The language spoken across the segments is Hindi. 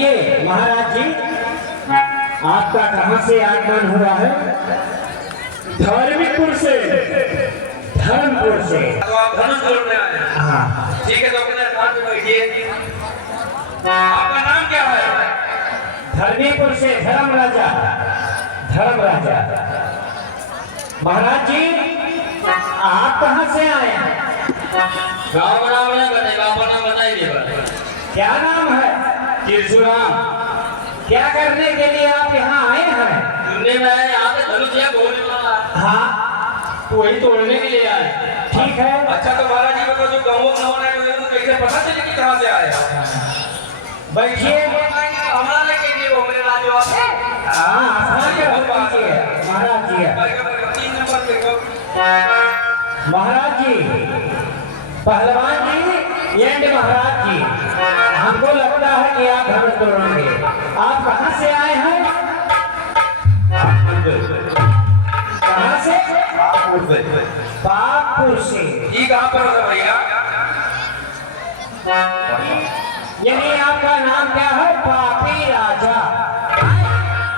आइए महाराज जी, आपका कहाँ से आगमन हुआ है? धार्मिकपुर से, धर्मपुर से। तो आप धनुषपुर में आए हैं। हाँ ठीक है, तो अपने स्थान पे बैठिए। आपका नाम क्या है? धर्मीपुर से धर्म राजा। धर्म राजा महाराज जी, आप कहाँ से आए हैं? गाँव का नाम नहीं बताइए, गाँव का नाम बताइए। क्या नाम है? त्रिशूराम। क्या करने के लिए आप यहाँ आए हैं? सुनने में आया यहाँ पे धनुष या बोलने वाला है। हाँ तो वही तोड़ने के लिए आए। ठीक है। अच्छा, तो महाराज जी बताओ, जो गाँव का नाम है तो कैसे पता चले कि कहाँ से आए? बैठिए। हमारा लेके लिए वो मेरे राजू आपसे। हाँ आसान के भगवान जी है महाराज जी है। 3 नंबर पे को। महाराज जी, पहलवान जी, एंड महाराज जी, हमको लगता है कि आप धनुष तोड़ेंगे। आप कहाँ से आए हैं? कहाँ से? पाकपुर से। ये कहाँ पर है भैया? यानी आपका नाम क्या है? पापी राजा।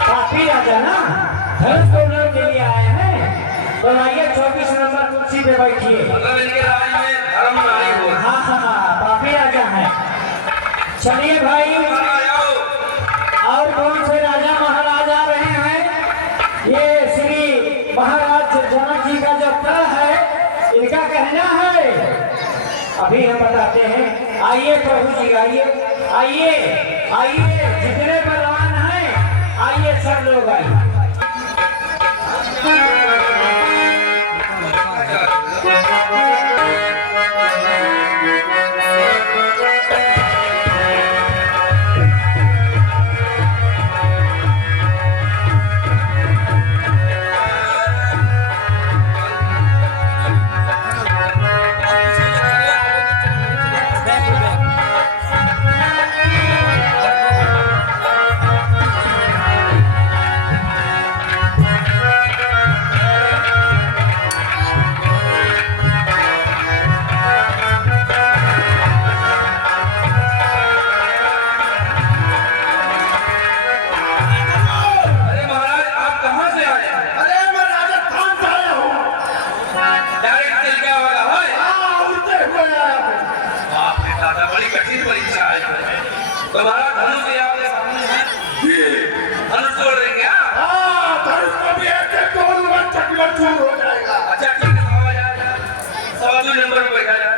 पापी राजा ना? धनुष तोड़ने के लिए आए हैं? तो आइए 24 नंबर कुर्सी पे बैठिए। मतलब इनके राज में धर्म नारी हो। हाँ हाँ हाँ, पापी राजा हैं। चलिए भाई, और कौन से राजा महाराज आ रहे हैं? ये श्री महाराज जनक जी का जो कल है, इनका कहना है, अभी हम बताते हैं। आइए प्रभु जी, आइए आइए आइए, जितने बलवान हैं आइए, सब लोग आइए। तुम्हारा धनुष ये आपके सामने है। धनुष तोड़ देंगे आप? धनुष को भी एक तोड़ चकमक चूर हो जाएगा। अच्छा ठीक है, 2 नंबर पे बैठा जाए।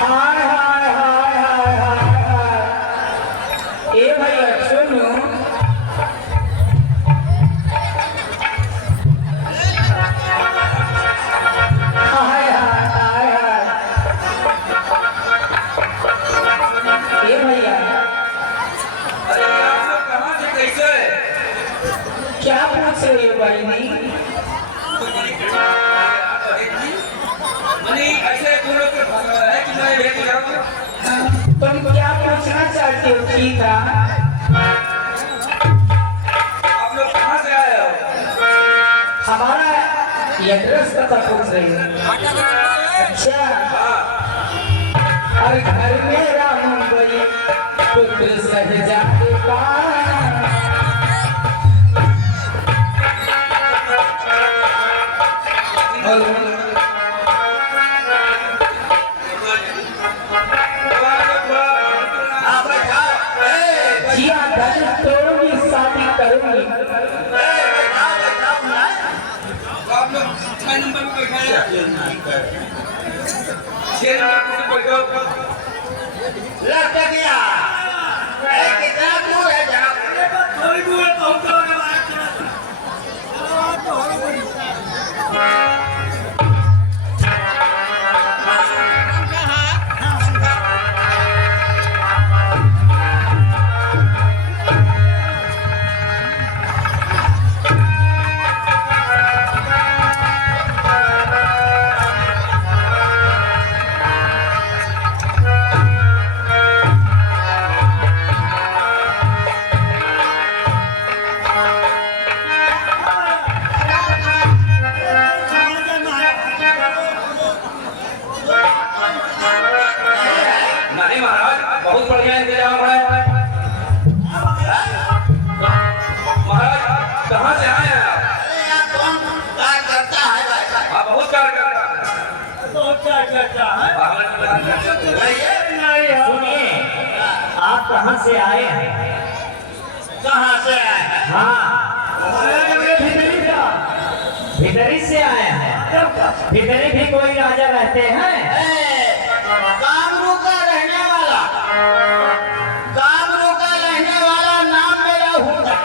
हाय हाय हाय हाय हाय हाय। ए भैया सुनो, हाय हाय हाय हाय। ए भैया, अरे आप लोग कहाँ से, कैसे? क्या पूछ रही हो भाई? नहीं मनी ऐसे पूरे के है कि मैं भेज जाऊँ? तुम क्या पूछना चाहते हो? ठीक है, आप लोग कहाँ से आए हो? हमारा एड्रेस पता पूछ रही हो? अच्छा, हर घर मेरा मुंबई पुत्र सहजादे का। जिया धनुष तोड़ूंगी, शादी करूंगी। आप लोग 6 नंबर पे बैठा है। 6 नंबर पे बैठो। लग गया। कितना दूर है जहाँ? थोड़ी दूर है, बहुत दूर है। बढ़िया इंतजाम है। महाराज कहाँ से आए हैं आप? अरे यहाँ कौन कार्य करता है भाई? आप बहुत कार्य करता है। सुनिए, आप कहाँ से आए हैं? कहाँ से आए हैं? हाँ, भीतरी से आए हैं। भीतरी भी कोई राजा रहते हैं? कामरू का रहने वाला, कामरू का रहने वाला नाम मेरा हुदा।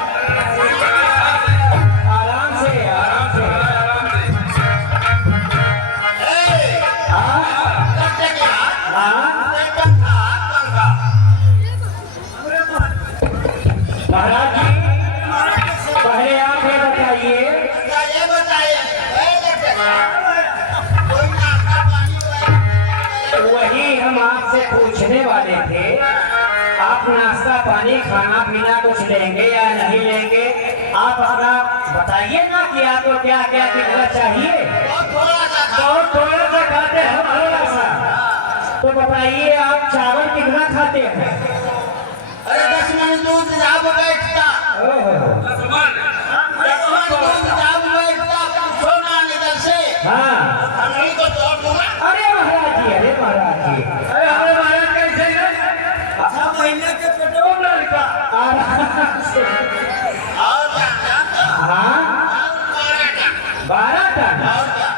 आराम से, आराम से। हाँ, करते क्या? हाँ, पंखा, पंखा। महाराज जी, पहले आप ये बताइए, अच्छा, ये बताइए, करते क्या? कोई नाश्ता पानी हुआ? वही हम आपसे पूछने वाले थे, आप नाश्ता पानी खाना पीना कुछ लेंगे या नहीं लेंगे? आप अपना बताइए ना कि आपको क्या क्या कितना चाहिए। और थोड़ा सा खा। बहुत थोड़ा सा खाते हैं, थोड़ा सा। तो बताइए आप चावल कितना खाते हैं? अरे 10 मिनट दूध जाब बैठता, ओहो, 10 मिनट दूध जाब बैठता, पूछो ना निकल से। हाँ। हमनी को तोड़ दूंगा। अरे महाराज जी, अरे महाराज जी, अरे हमारे महाराज कैसे हैं? 6 महीने के पेट्रोल लड़का। आराम से। और क्या? हाँ, 12 टन। और क्या?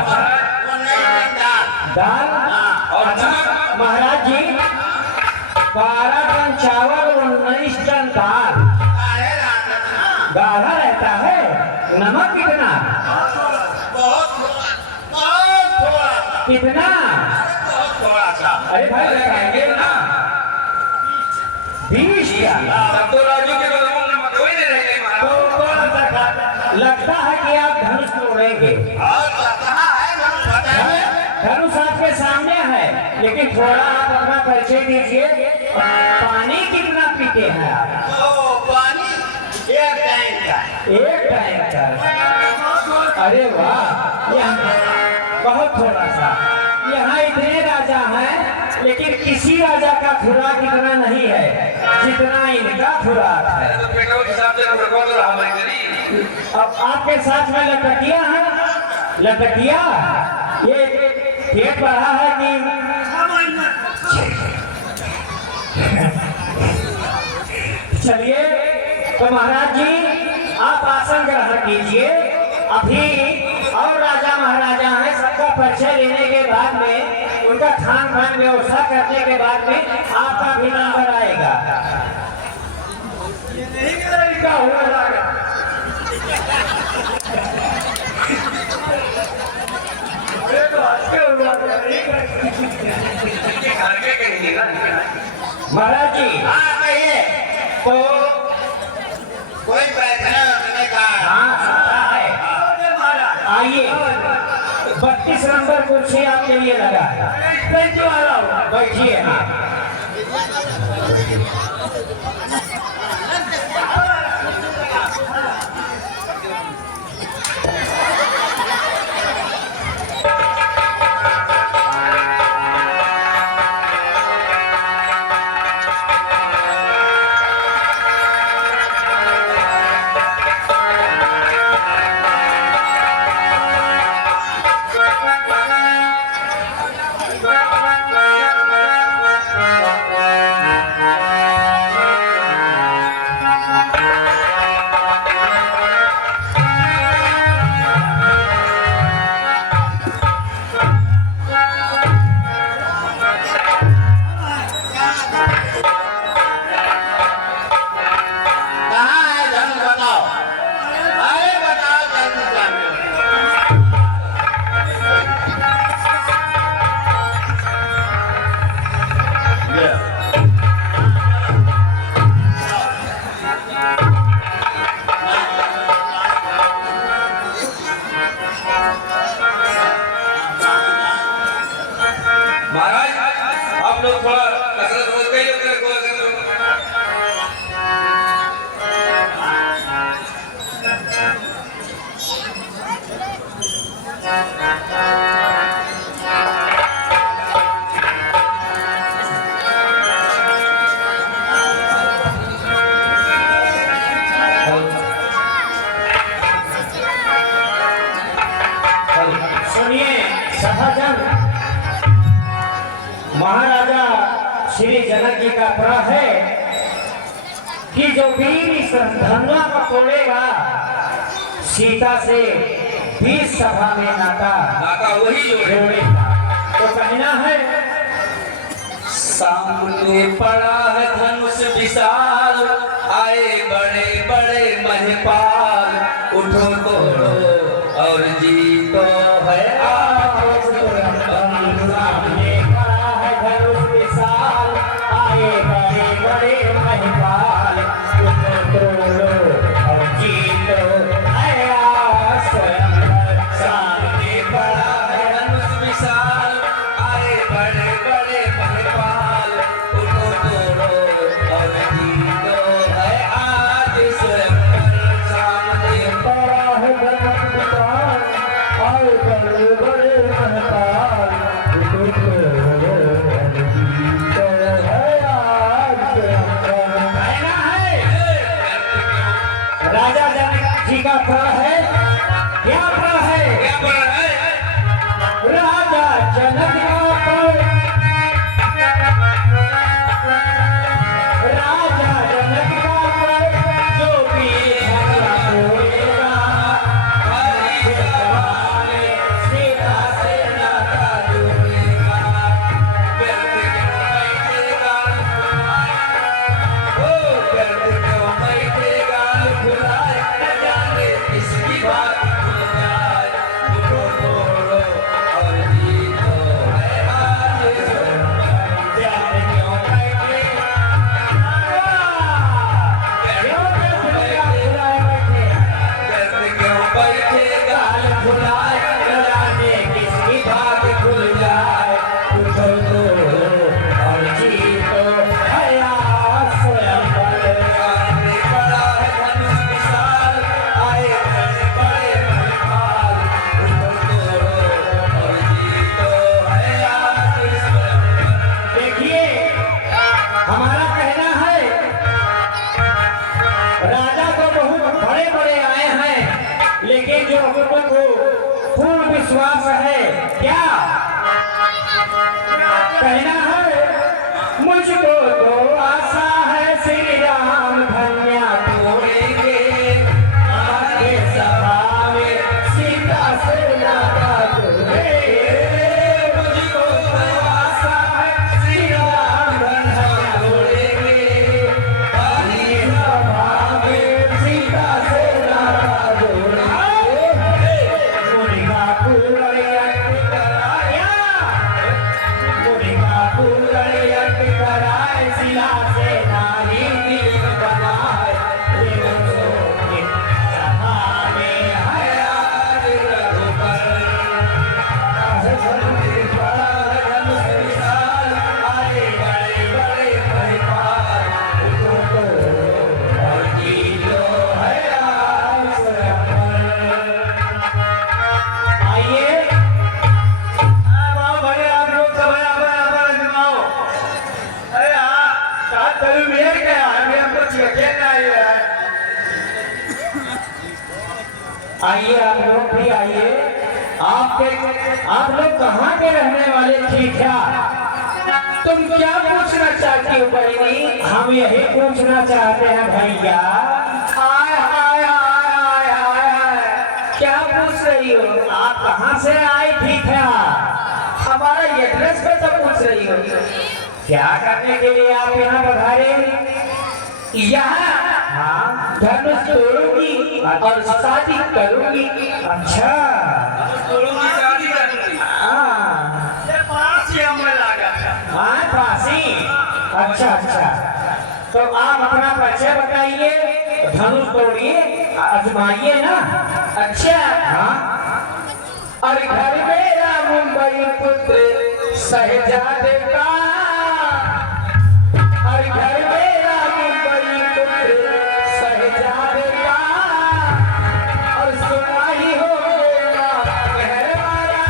अच्छा, वो नहीं दाल। दाल और अच्छा, महाराज जी 12 टन चावल, 19 टन दाल। काहे लाना? गाढ़ा रहता है। नमक कितना? बहुत थोड़ा, बहुत थोड़ा सा, कितना? बहुत थोड़ा सा। अरे भाई लगाएंगे ना 20 क्या? तब तो राजू के बदलूं नमक कोई नहीं रहेगा तो महाराज। थोड़ा सा लगता है कि आप धनुष तोड़ेंगे। और क्या? कहाँ है? हम बताइए। धनुष आपके सामने है, लेकिन थोड़ा आप अपना परिचय दीजिए। पानी कितना पीते हैं आप? ओ, पानी 1 टैंक का। 1 टाइम का। अरे वाह, यहाँ बहुत थोड़ा सा। यहाँ इतने राजा हैं, लेकिन किसी राजा का खुराक इतना नहीं है जितना इनका खुराक है। तो पेट्रोल के हिसाब से रखो तो रहा हमारी गली। अब आपके साथ में लकटिया है, लकटिया ये पेट बढ़ा है कि चलिए, तो महाराज जी आप आसन ग्रहण कीजिए। अभी और राजा महाराजा हैं, सबका परिचय लेने के बाद में, उनका खान पान व्यवस्था करने के बाद में आपका भी नंबर आएगा। ये नहीं तरीका हुआ राजा। अरे तो अच्छे हुआ महाराज जी। हाँ, कहिए। तो कोई बैठने उठने का? हाँ, सुनता है। आइए, 32 नंबर कुर्सी आपके लिए लगा है। बैठिए। हाँ, महाराजा श्री जनक जी का प्रण है कि जो वीर इस धनुआ को तोड़ेगा सीता से 20 सभा में नाता वही जोड़ेगा। तो कहना है सामने पड़ा है धनुष विशाल, आए बड़े बड़े महिपाल, उठो तोड़ो और जीतो है आज। सामने खड़ा है धनुष विशाल, आए बड़े बड़े महिपाल, उठो तोड़ो और जीतो है आज स्वयंवर। सामने पड़ा है धनुष विशाल, आए बड़े बड़े महिपाल, उठो तोड़ो और जीतो है आज स्वयंवर। सामने बड़ा है धनुष विशाल, आए बड़े बड़े महिपाल, उठो तोड़ो और जीतो है आज स्वयंवर। कहना है राजा जनक जी का प्रण है। क्या प्रण है? क्या प्रण है? राजा जनक का प्रण, राजा जनक का प्रण, जो भी धनुआ तोड़ेगा हरी सभा में सीता से नाता जोड़ेगा। व्यर्थ क्यों बैठेगा, ओ व्यर्थ क्यों बैठेगा भुलाए, न जाने किसकी बात भूल जाए। उठो तोड़ो और जीतो है आज स्वयंवर। प्यार क्यों बैठे क्यों बैठे व्यर्थ क्यों बैठेगा काल भुलाए, न जाने किसकी बात भूल जाए। उठो तोड़ो और जीतो है आज स्वयंवर। सामने पड़ा है धनुष विशाल, आए बड़े बड़े महिपाल, उठो तोड़ो और जीतो है आज स्वयंवर। देखिए हमारा कहना है राजा तो बहुत बड़े बड़े आए हैं, लेकिन जो हम लोगों को पूर्ण विश्वास है क्या कहना है मुझको तो आशा है श्री राम धन्या तोड़ेंगे हमारे सभा में सीता से नाता जोड़ेंगे। मुझको तो आशा है श्री राम धन्या तोड़ेंगे हमारी सभा में सीता से नाता जोड़ेंगे। मुनिका पूरैया कराया, मुनिका पूरैया कराए, शिला से नारी दिल बनाए। प्रेम सोने सभा में है आज रघुबर। सामने पड़ा है धनुष विशाल, आए बड़े बड़े महिपाल, उठो तोड़ो और जीतो है आज स्वयंवर। आइए भले आप लोग सब अपना जमाओ। अरे हाँ, कहा चलू भैया क्या है? हमको कहना है। आइए आप लोग भी आइए। आप लोग कहाँ के रहने वाले थी क्या? तुम क्या पूछना चाहती हो बहनी? हम यही पूछना चाहते हैं भैया। आय हाय हाय हाय हाय हाय, क्या पूछ रही हो? आप कहाँ से आई थी क्या? हमारा एड्रेस पे तो पूछ रही हो। क्या करने के लिए आप यहाँ पधारे? यहाँ हाँ धनुष तोड़ूंगी और शादी करूंगी। अच्छा दोनों की शादी करनी। हाँ ये पास ही हमें लगा था। हाँ फांसी। अच्छा अच्छा, तो आप अपना परिचय बताइए, धनुष तोड़िए, आजमाइए ना। अच्छा हाँ। और घर मेरा मुंबई पुत्र शहजादे का, और घर मेरा मुंबई पुत्र शहजादे का, और सुना ही होगा घर वाला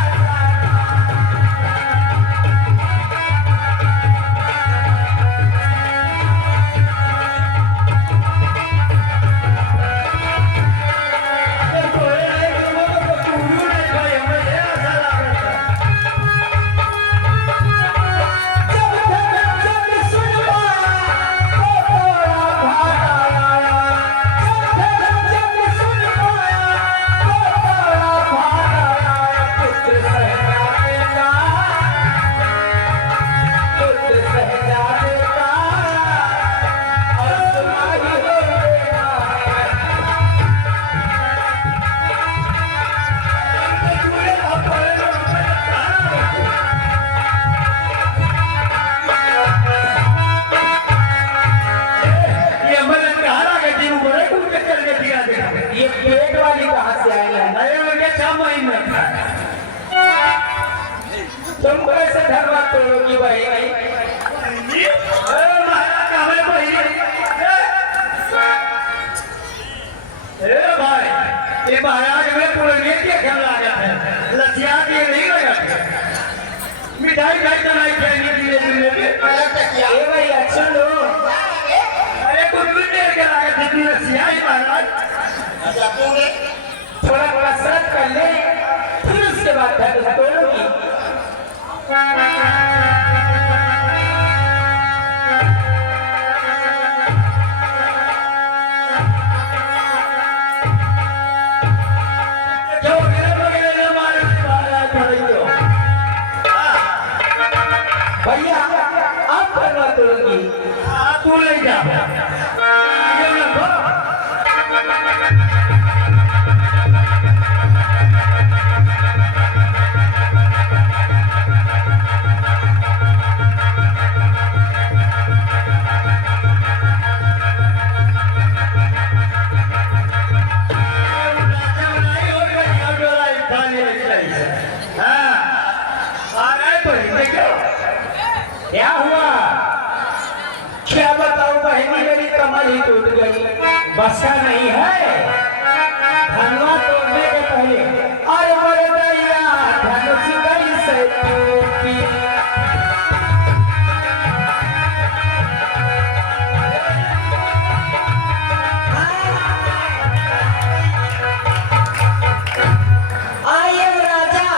तोड़ोगी भाई भाई महाराज हमें भाई भाई ये महाराज में पुराने के खेल लगा है लसिया के नहीं लगा मिठाई खाई तो नहीं खाएंगे धीरे धीरे गलत किया ये भाई अच्छा लो अरे कुछ भी देर के लगा जितनी लसिया ही महाराज अच्छा तूने थोड़ा कसरत कर ले फिर उसके बाद फिर तोड़ोगी जो मेरे मारे महाराज पड़ी तो भैया आप करवा तोड़ोगी तू ले जा ये ना क्या हुआ क्या बताऊं बहनी मेरी कमर ही टूट गई बस का नहीं है धनवा तोड़ने के पहले और बड़े दैया धनुष गई से टूटी आई एम राजा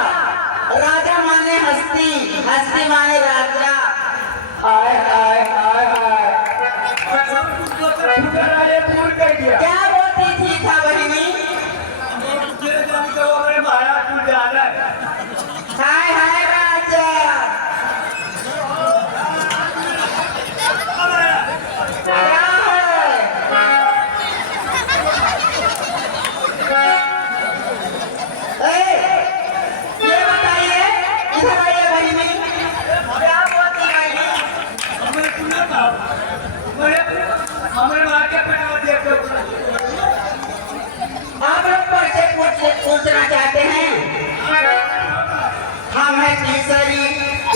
राजा माने हस्ती हस्ती माने राजा आय आय आय आय ये पूर कर दिया क्या बोलती थी था बहिनी हाय हाय राजा क्या है ये बताइए इधर आइए बहिनी क्या बोलती बहिनी आप लोग परिचय पूछना चाहते हैं हम हैं तीसरी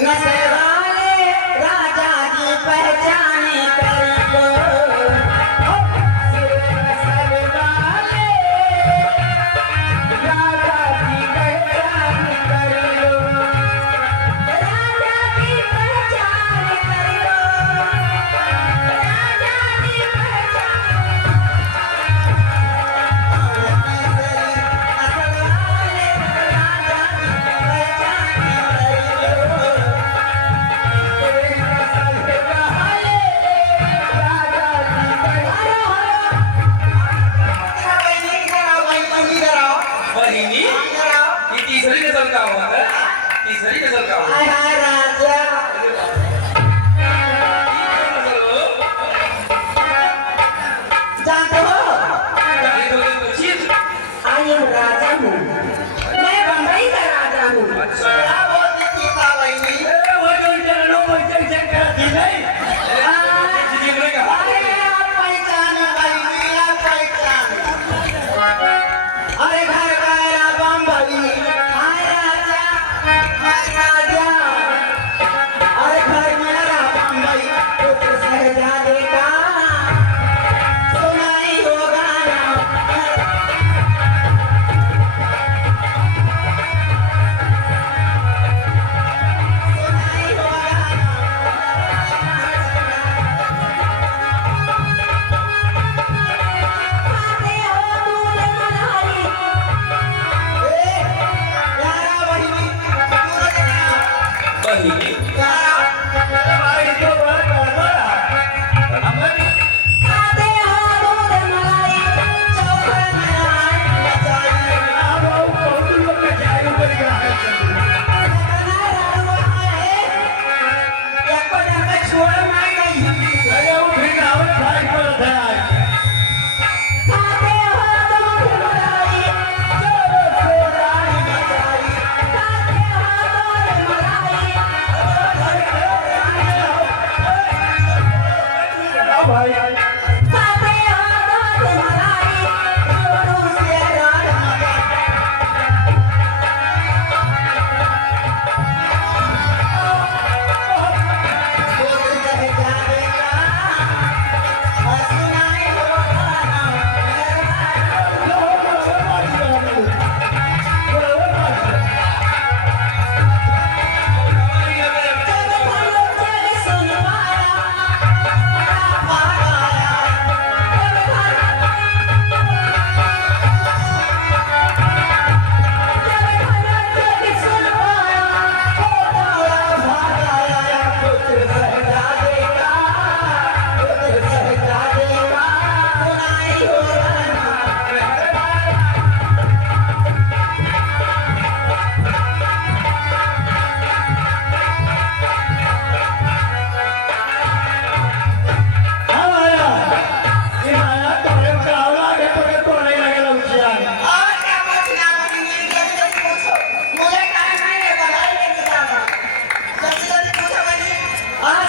नस्ल वाले राजा की पहचाने कर लो राजा की पहचान कर लो राजा की पहचान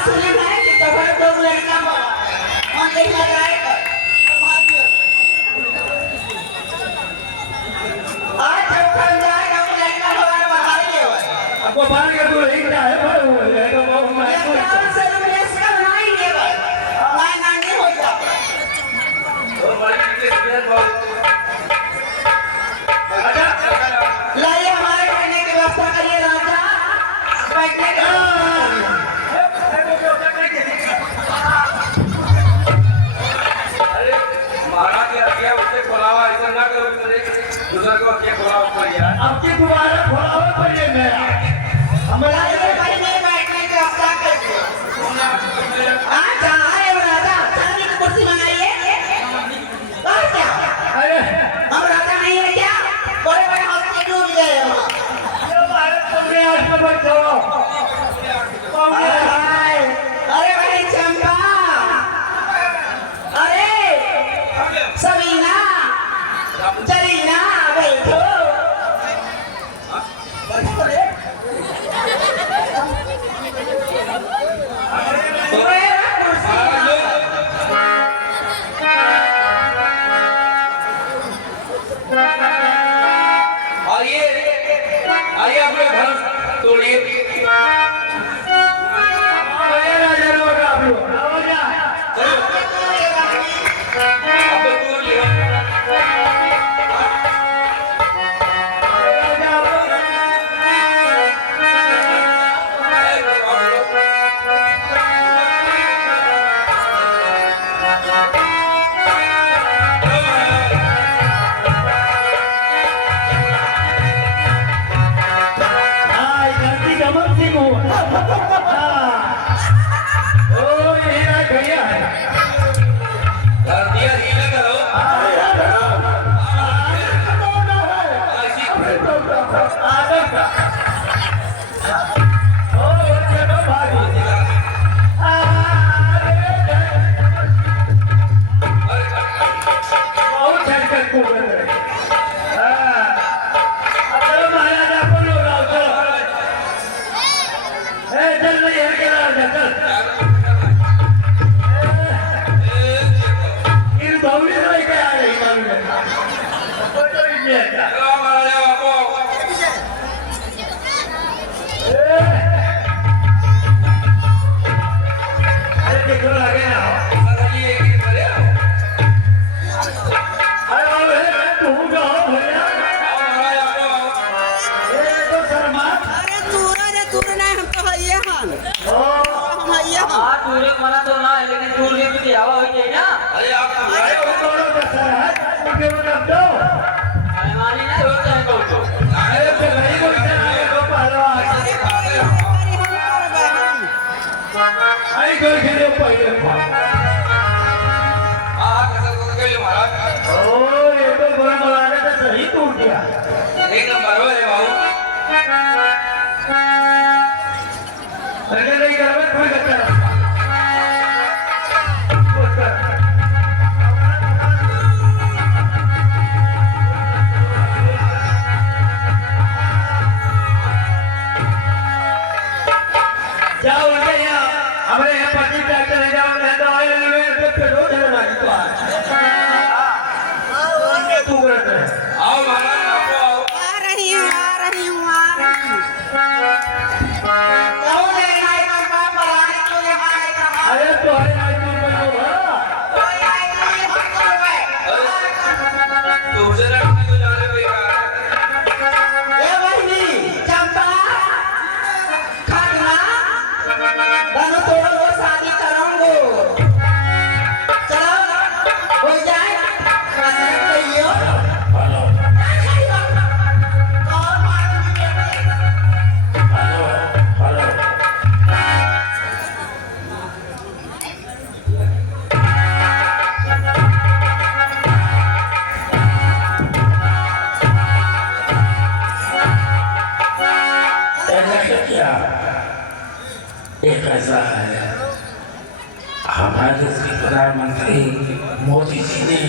सुने हैं कि तोहर दो लड़का मन नहीं लगाए आज जब खन जाए तो लड़का हमारा बाहर के हो आपको बाहर के दूर ही क्या है भाई वो है तो वो मैं ये काम से रुपया इसका बनाई ले भाई मैं नहीं हो जा और बड़ी के सुबह बहुत लाइए हमारे रहने की व्यवस्था करिए राजा बैठने की अरे महाराज के आज्ञा उससे खुलावा ऐसा ना करो दूसरे को क्या खुलावा पड़िया आपकी दोबारा खोलावे पड़िए मैं हमारा लाइए बैठने बैठने की व्यवस्था करिए जहाँ है वो राजा चांदी की कुर्सी मंगाइए और क्या अरे हम राजा नहीं है क्या बड़े बड़े हॉस्पिटल डूब गए हम ये भारत में आज में बैठो अरे भाई चंपा अरे सबीना जरीना बैठो आइए आइए अपने घर तोड़िए राजा लोग आप लोग आओ जा अब तोड़ लिया हाय धरती कमल सिंह हो ओ ये है भैया है कर दिया रीला करो ऐसी आदर का ओ चलो भागी बहुत छटकर को कर रहे चलो महाराज आप लोग आओ चलो चल नहीं है क्या चल इन बावली नहीं क्या आ रही मालूम है कोई तो नहीं है क्या चलो महाराजा बापू अरे देखो लगे ना ये कि करे अरे तू जाओ भैया महाराजा बापू ये तो शर्मा अरे तूर नहीं हम तो हइए हन ओ हम हइए हन टूरिस्ट मना तो ना है लेकिन टूर की कुछ हवा हुई है क्या अरे आप अरे वो तोड़ो तो सर है उनके मतलब दो मेहमानी नहीं होते हैं कौन तो अरे तो नहीं कोई चला के तो पहलवान अरे कोई हम करबे हम आई कोई खेले पहले हां कसम को कह लो महाराज ओ ये तो बड़ा मलाने तो सही टूट गया एक नंबर है बाबू अरे नहीं करवे कोई करता जाओ उनके यहाँ हमारे यहाँ पट्टी डॉक्टर है जाओ मैं दवाई लेने में तो पेड़ों झगड़ा की तो उनके तू करते हैं आओ महाराज बापू आओ आ रही हूं कहो ले नाई का बाप बरानी तुझे मारे का अरे तो है ना तू बोलो भला कोई आई नहीं हम करबे तुमसे रखने को जाने भैया ए बहिनी चंपा खाटना दानो तोड़ो वो शादी कराऊंगो चलो हो जाए कसम कहियो हेलो कौन मारूंगी हेलो हेलो ऐसा क्या एक ऐसा है हमारे देश के प्रधानमंत्री मोदी जी ने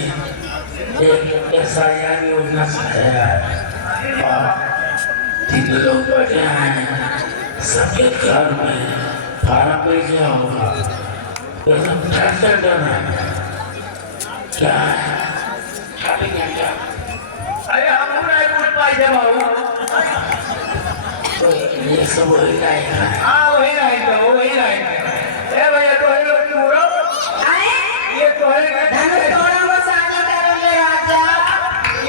एक SIR योजना चलाया है और 3 लोग बैठे हैं सबके घर में खाना कैसे होगा एकदम टेंशन देना क्या अरे हम नहीं पूछ पाए थे बाबू ये सब वही रहेगा हाँ वही रहेगा ए भैया तो है लोग पूरा आए ये तो है धनुष तोड़ा वो शादी करोगे राजा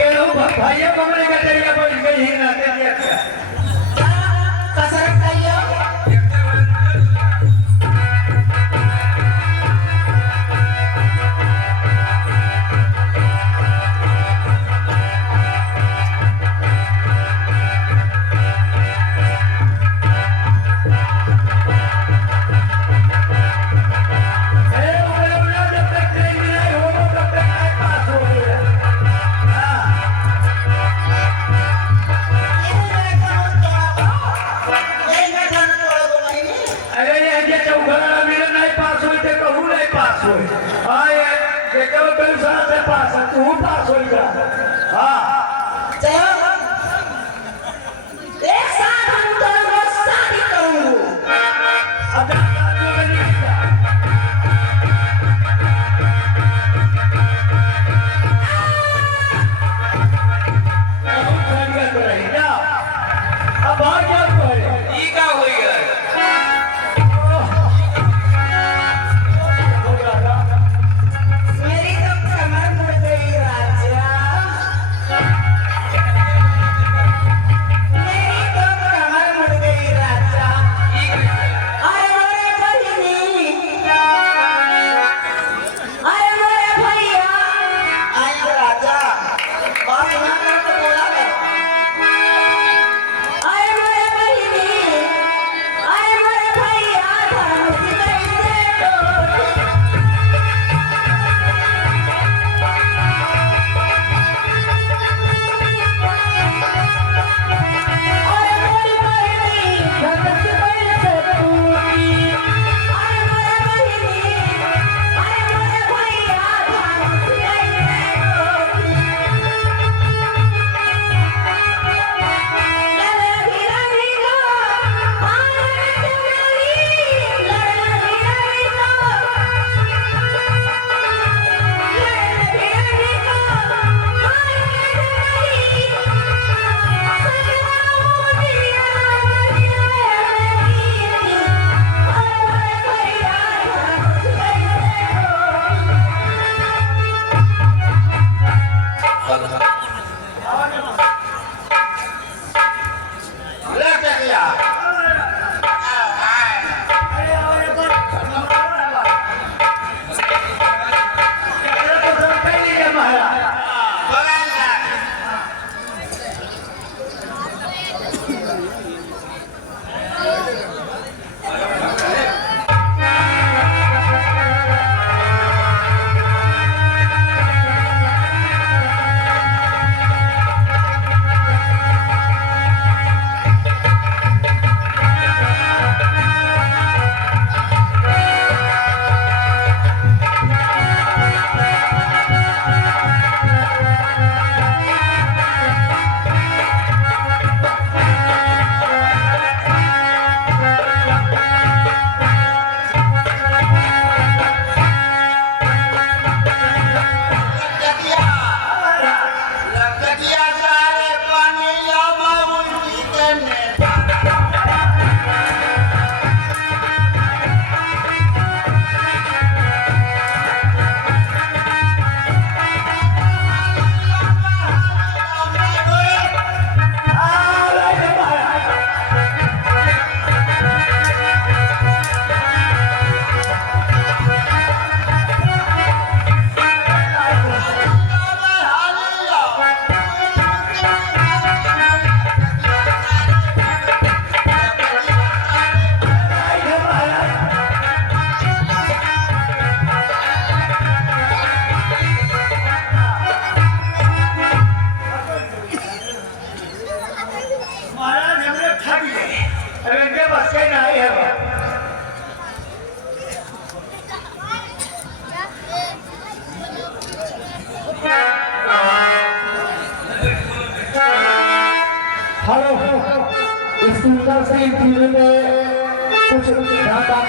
ये लोग भैया कमरे का चाहिए बैठ गई ही ना कसरत करियो एक साथ हम दोनों शादी करूंगा ई का होई गए मेरी तो कमर मुड़ गई राजा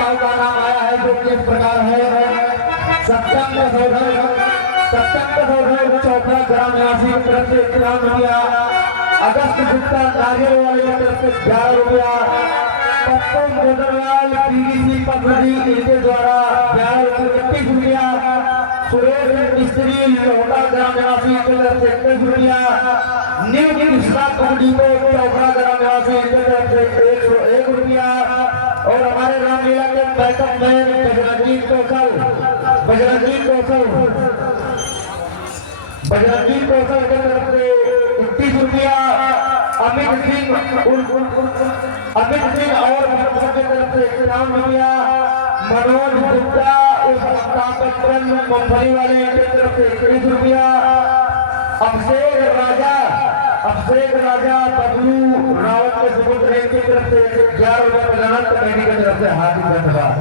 माताओं का नाम आया है जो कि इस प्रकार है। सत्यम चौथा ग्राम निवासी की तरफ से 91 रुपया, अगस्त गुप्ता नारियल वाले की तरफ से 11 रुपया, पप्पू मोदरवाल पीडीसी पकड़ी इनके द्वारा 11 रुपये 31 रुपया, सुरेश मिस्त्री लोहड़ा ग्राम निवासी की तरफ से 21 रुपया, न्यू कृष्णा पकड़ी को चौथा ग्राम निवासी की तरफ से 101 रुपया, और हमारे रामलीला के बैकअप मैन बजरंगी कौशल की तरफ से 31 रुपया, अमित सिंह और की तरफ से 91 रुपया, मनोज गुप्ता मुंबई वाले की तरफ से 31 रुपया, अभिषेक राजा बबलू रावत के सुपुत्र की तरफ से 11 रुपया प्रदान कमेटी की तरफ से हार्दिक धन्यवाद।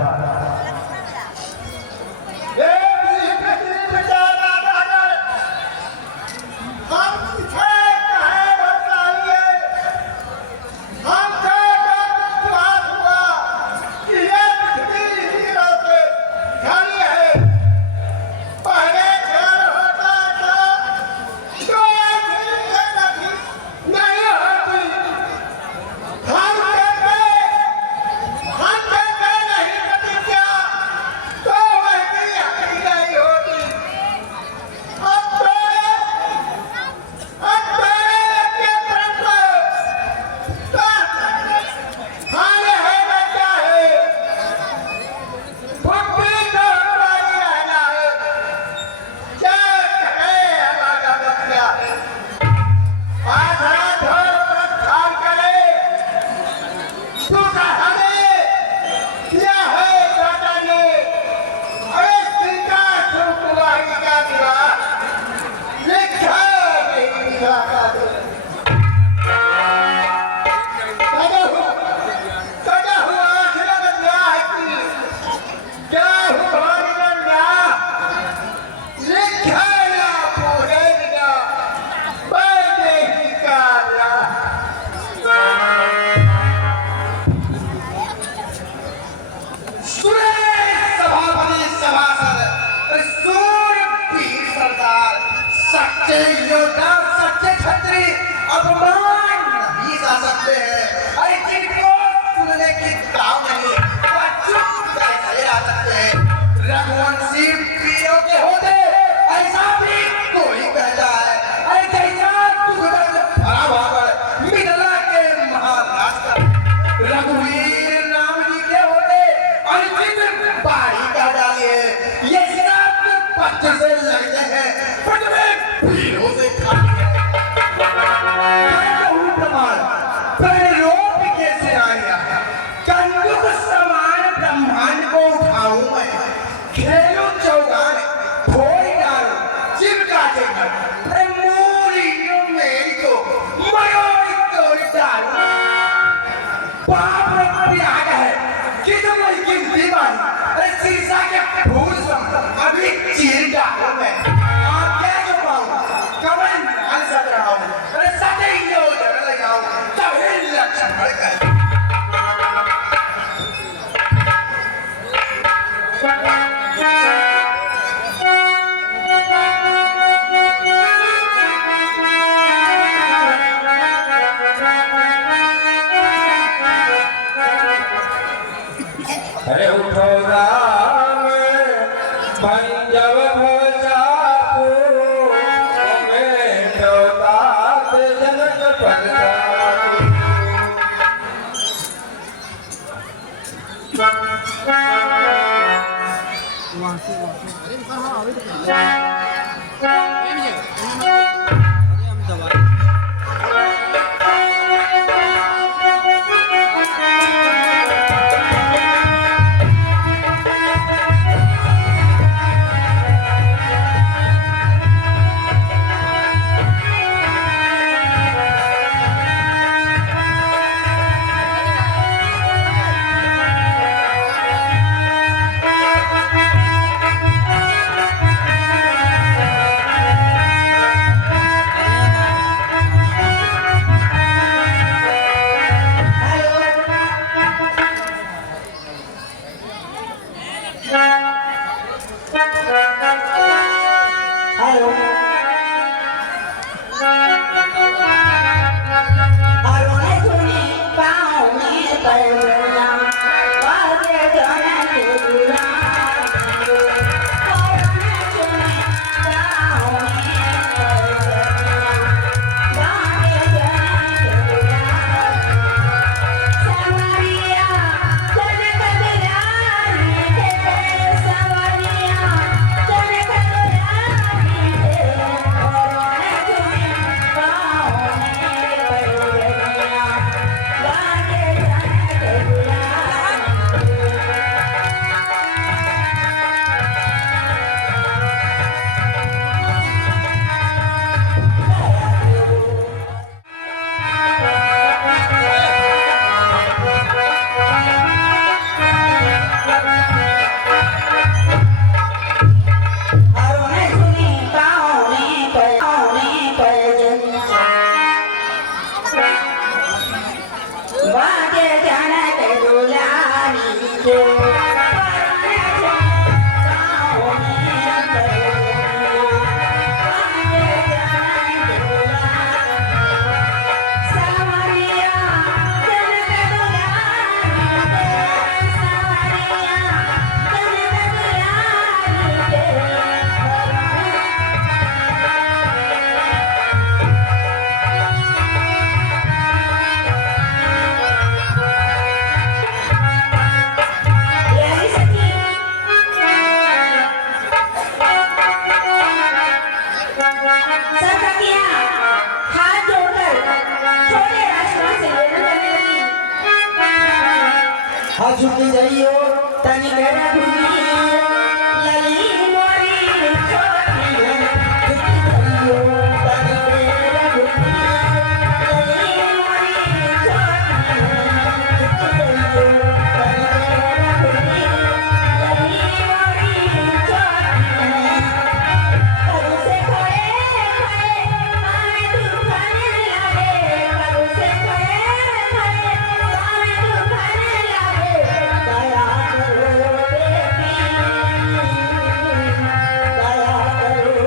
अरे उठो राम पंजब भोजापू में तात जनक प्रगटापू। हेलो अरुण सुनी पाँव में पड़ना बाजे जाने के बुला अरुण सुनी पाँव में पड़ना बाजे जाने के बुला सवरिया चल कदरानी के सवरिया चल कदरानी के अरुण सुनी पाँव में पड़ना बाजे जाने के बुला अरुण सुनी पाँव में पड़ना बाजे जाने के दुलारी के अरुण सुनी पाँव में पड़ना बाजे जाने के दुलारी सवरिया चल के दुलारी के सवरिया चल के दुलारी के यारी सखी सब सखियां हाथ जोड़कर छोटे राजकुमार से विनती करने लगी हाथ झुक जाइयो तनी कहना भूली लली मोरी छोटी झुक जाइयो तनी कहना भूली लली मोरी छोटी झुक जाइयो तनी कहना भूली लली मोरी छोटी करू से खोए खोए आवे दुखाने लागे करू से खोए खोए आवे दुखाने लागे दया करो बेटी दया करो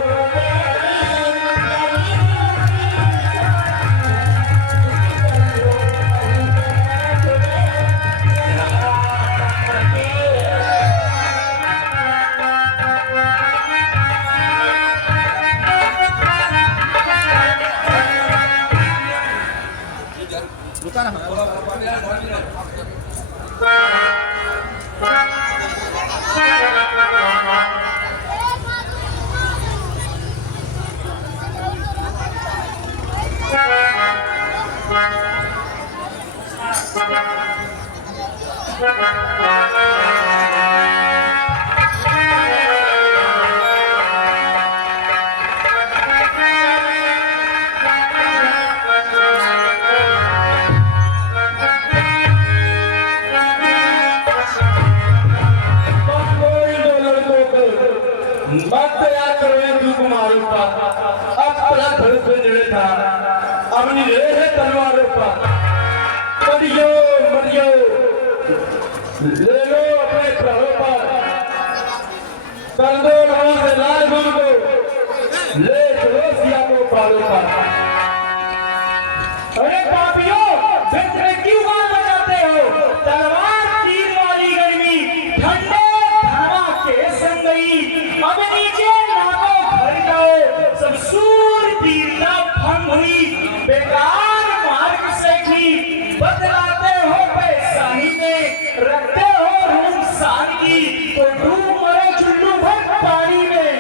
मत याद करो ये तू कुमारों का अब पला धड़ पे निड़े था अपनी निड़े है तलवारों का मरियो मरियो ले लो अपने प्राणों पर कर दो नवां से लाल गुल को ले चलो सिया को पारों पर अरे पापियों विष में क्यों गाल बजाते हो तलवार तीर वाली गर्मी ठंडे धमाके संग गई अब नीचे नाकों भर जाओ सब सूर वीरता भंग हुई बेकार मार्ग से की बदलाते हो पैसानी में रखते हो रूम सादगी तो डूब मरो चुल्लू भर पानी में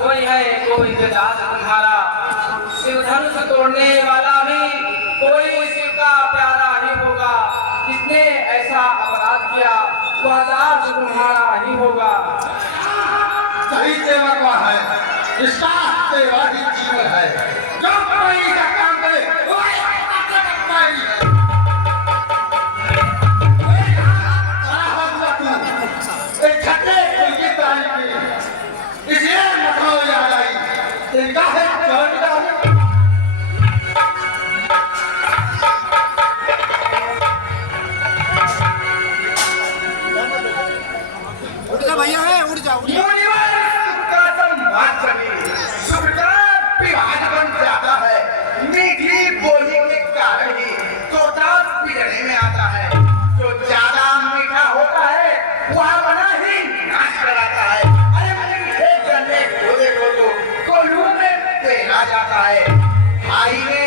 कोई है कोई गजात तुम्हारा, शिव धनुष तोड़ने वाला भी कोई शिव का प्यारा नहीं होगा। जिसने ऐसा अपराध किया वह दास तुम्हारा नहीं होगा। सही सेवा का है, इसका सेवा ही जीवन है। जो कोई का काम करे वो इसलिए मतलब याद आई इनका है उठ जा भैया है, उठ जा मीठी बोली के कारण ही तोता पिघलने में आता है। जो ज्यादा मीठा होता है वह बना ही नाश कराता है। अरे मीठे गन्ने को देखो तो कोल्हू में पेला जाता है। भाई ने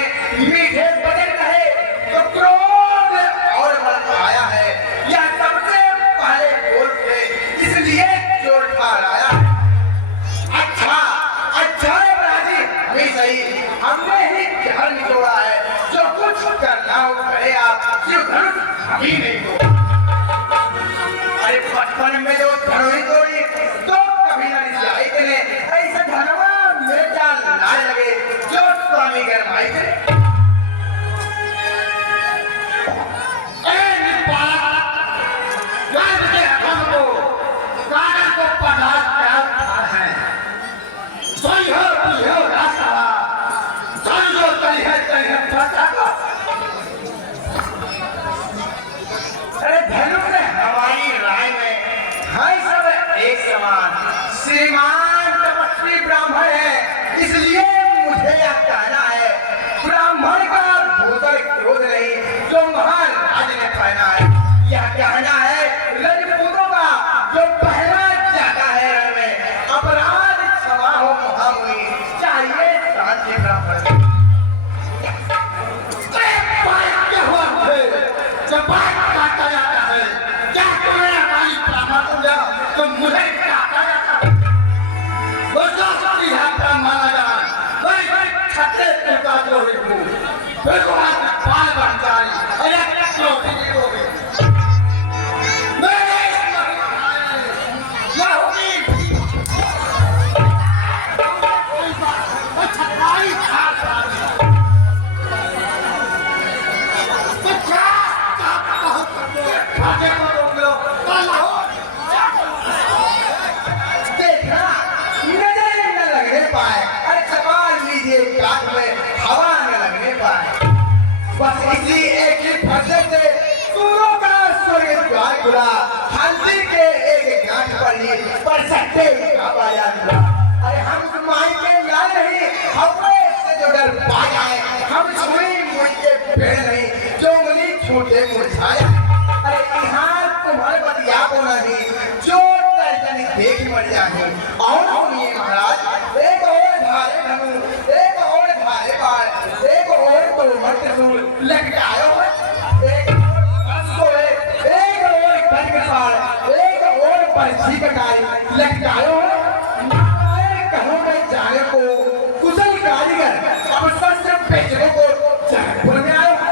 मीठे बदल रहे तो क्रोध और बढ़ आया है। यह सबसे पहले बोल थे इसलिए चोट पर आया। अच्छा अच्छा राजी हमें सही, हमने ही घर निचोड़ा है। जो कुछ करना हो करे आप, शिव धनुष अभी नहीं हो। अरे बचपन में जो धनुष तोड़ी तो कभी न रिसाई देने ऐसे धनवा में जान ना लगे जो स्वामी गरमाई करे। अरे धनुष हमारी राय में है सब एक समान। श्रीमान तपस्वी ब्राह्मण है इसलिए मुझे यह कहना है, ब्राह्मण का भूतर क्रोध नहीं जो महाराज ने पहना है। यह कहना है रजपूतों का जो पहना जाता है रण में। अपराध क्षमा हो महामुनि, चाहिए शांति ब्राह्मण। जब बात काटा जाता है क्या तुम्हें हमारी ब्राह्मण दिया तो मुझे काटा जाता है। वो जो सती है माना जाए वही छत्ते का जो हिंदू फिर वहां बाल बनकारी अरे क्यों नहीं मेरे यहूदी नहीं जो तर्जनी देख मर जाए। और सुनिए महाराज, एक और धारे धनु, एक और धारे बाण, एक और तो मत सूल लटकायो है, एक और एक और खड़गसाल, एक और पर्ची कटाई लटकायो है। नारायण कहो मैं जाने को कुशल कारीगर अब शस्त्र बेचने को जगतपुर में आयो है।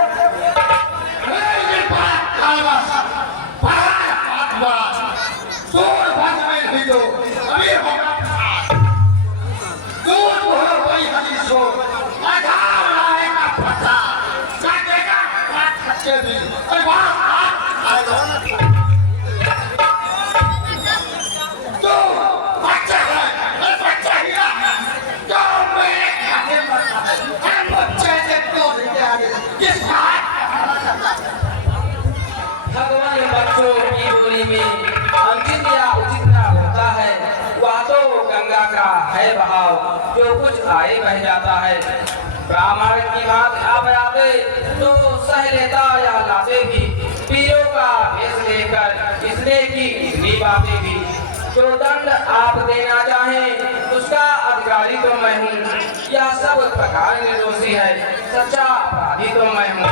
भगवान बच्चों की बोली में अनुचित या उचित न होता है, वह तो गंगा का है बहाव, जो कुछ आए बह जाता है। ब्राह्मण की बात आप आते तो सह लेता या लाते भी, पीरों का भेष लेकर इसने की इतनी बातें भी। जो दंड आप देना चाहें उसका अधिकारी तो मैं हूँ, यह सब प्रकार निर्दोषी है, सच्चा अपराधी तो मैं हूँ।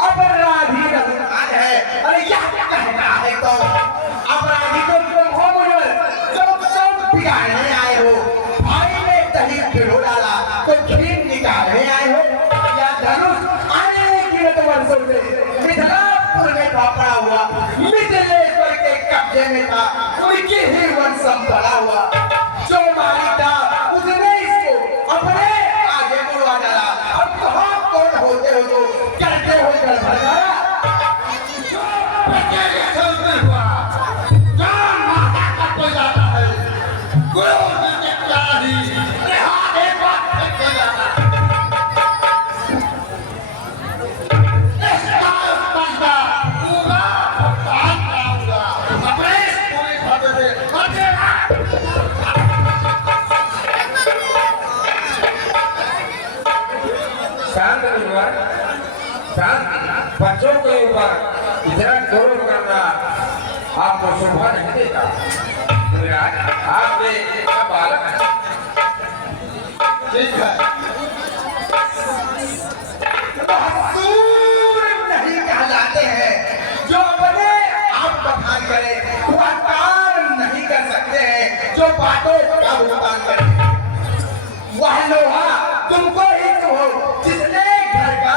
अपराधी रघुनाथ है, अरे क्या कहना है तो अपराधी तो तुम हो मुझे, जब सब बिगाड़ने आए हो। भाई ने दही गिरो डाला तो खीर निकालने आए हो, या धनुष आने की वर्षों से मिथिलापुर में पड़ा हुआ मिथिलेश्वर के कब्जे में था, उनकी ही वंशम पड़ा हुआ। जो मालिक था उसने इसको अपने आगे बुलवा डाला। अब कहाँ कौन होते हो जो करते हो कर भगाया। शांत विद्वान, शांत। बच्चों के ऊपर इतना गौरव करना आपको शोभा नहीं देता। आप एक बालक हैं। ठीक है, बहादुर नहीं कहलाते हैं जो अपने आप बखान करे, वह काम नहीं कर सकते हैं जो बातों का भुगतान करे। वह लोहा तुमको ही तो हो जिसने घर का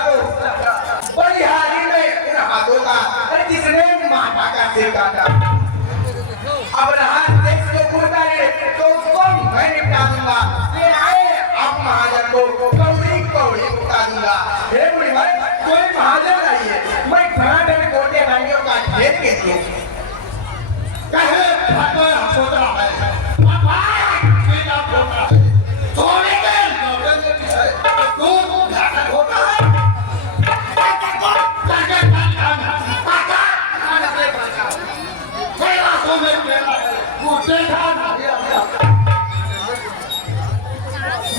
बलिहारी में उन हाथों का, अरे जिसने माता का सिर काटा। अब रहा देश को गुरदारी तो उसको मैं निपटा दूंगा। ये आए आप महाजन को कौड़ी कौड़ी उठा दूंगा। हे बुढ़ी भाई, कोई महाजन आइए, मैं धनाधन कोटे गाड़ियों का ढेर के दूं। कहे भागो हसोदा है, बेटा होता है, सोने के नौकरी है, तू घाटा होता है।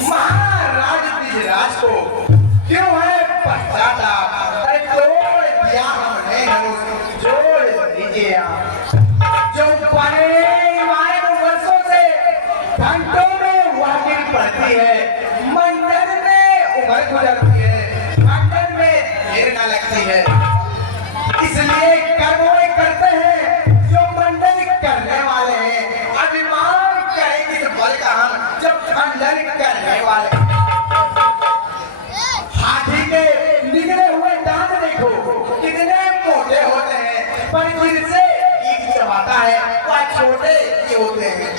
महाराज द्विजराज को क्यों है पश्चाताप? अरे तोड़ दिया हमने धनुष, जोड़ दीजिए आप। जो बने मारे वर्षों से घंटों में वह गिर पड़ती है, मंडल में उम्र गुजरती है, मंडल में देर न लगती है। इसलिए कर्म करते हैं जो मंडल करने वाले हैं। अभिमान करें किस बल का हम जब खंडन करने वाले। हाथी के निकले हुए दांत देखो कितने मोटे होते हैं, पर जिनसे ईख चबाता है वह छोटे ही होते हैं।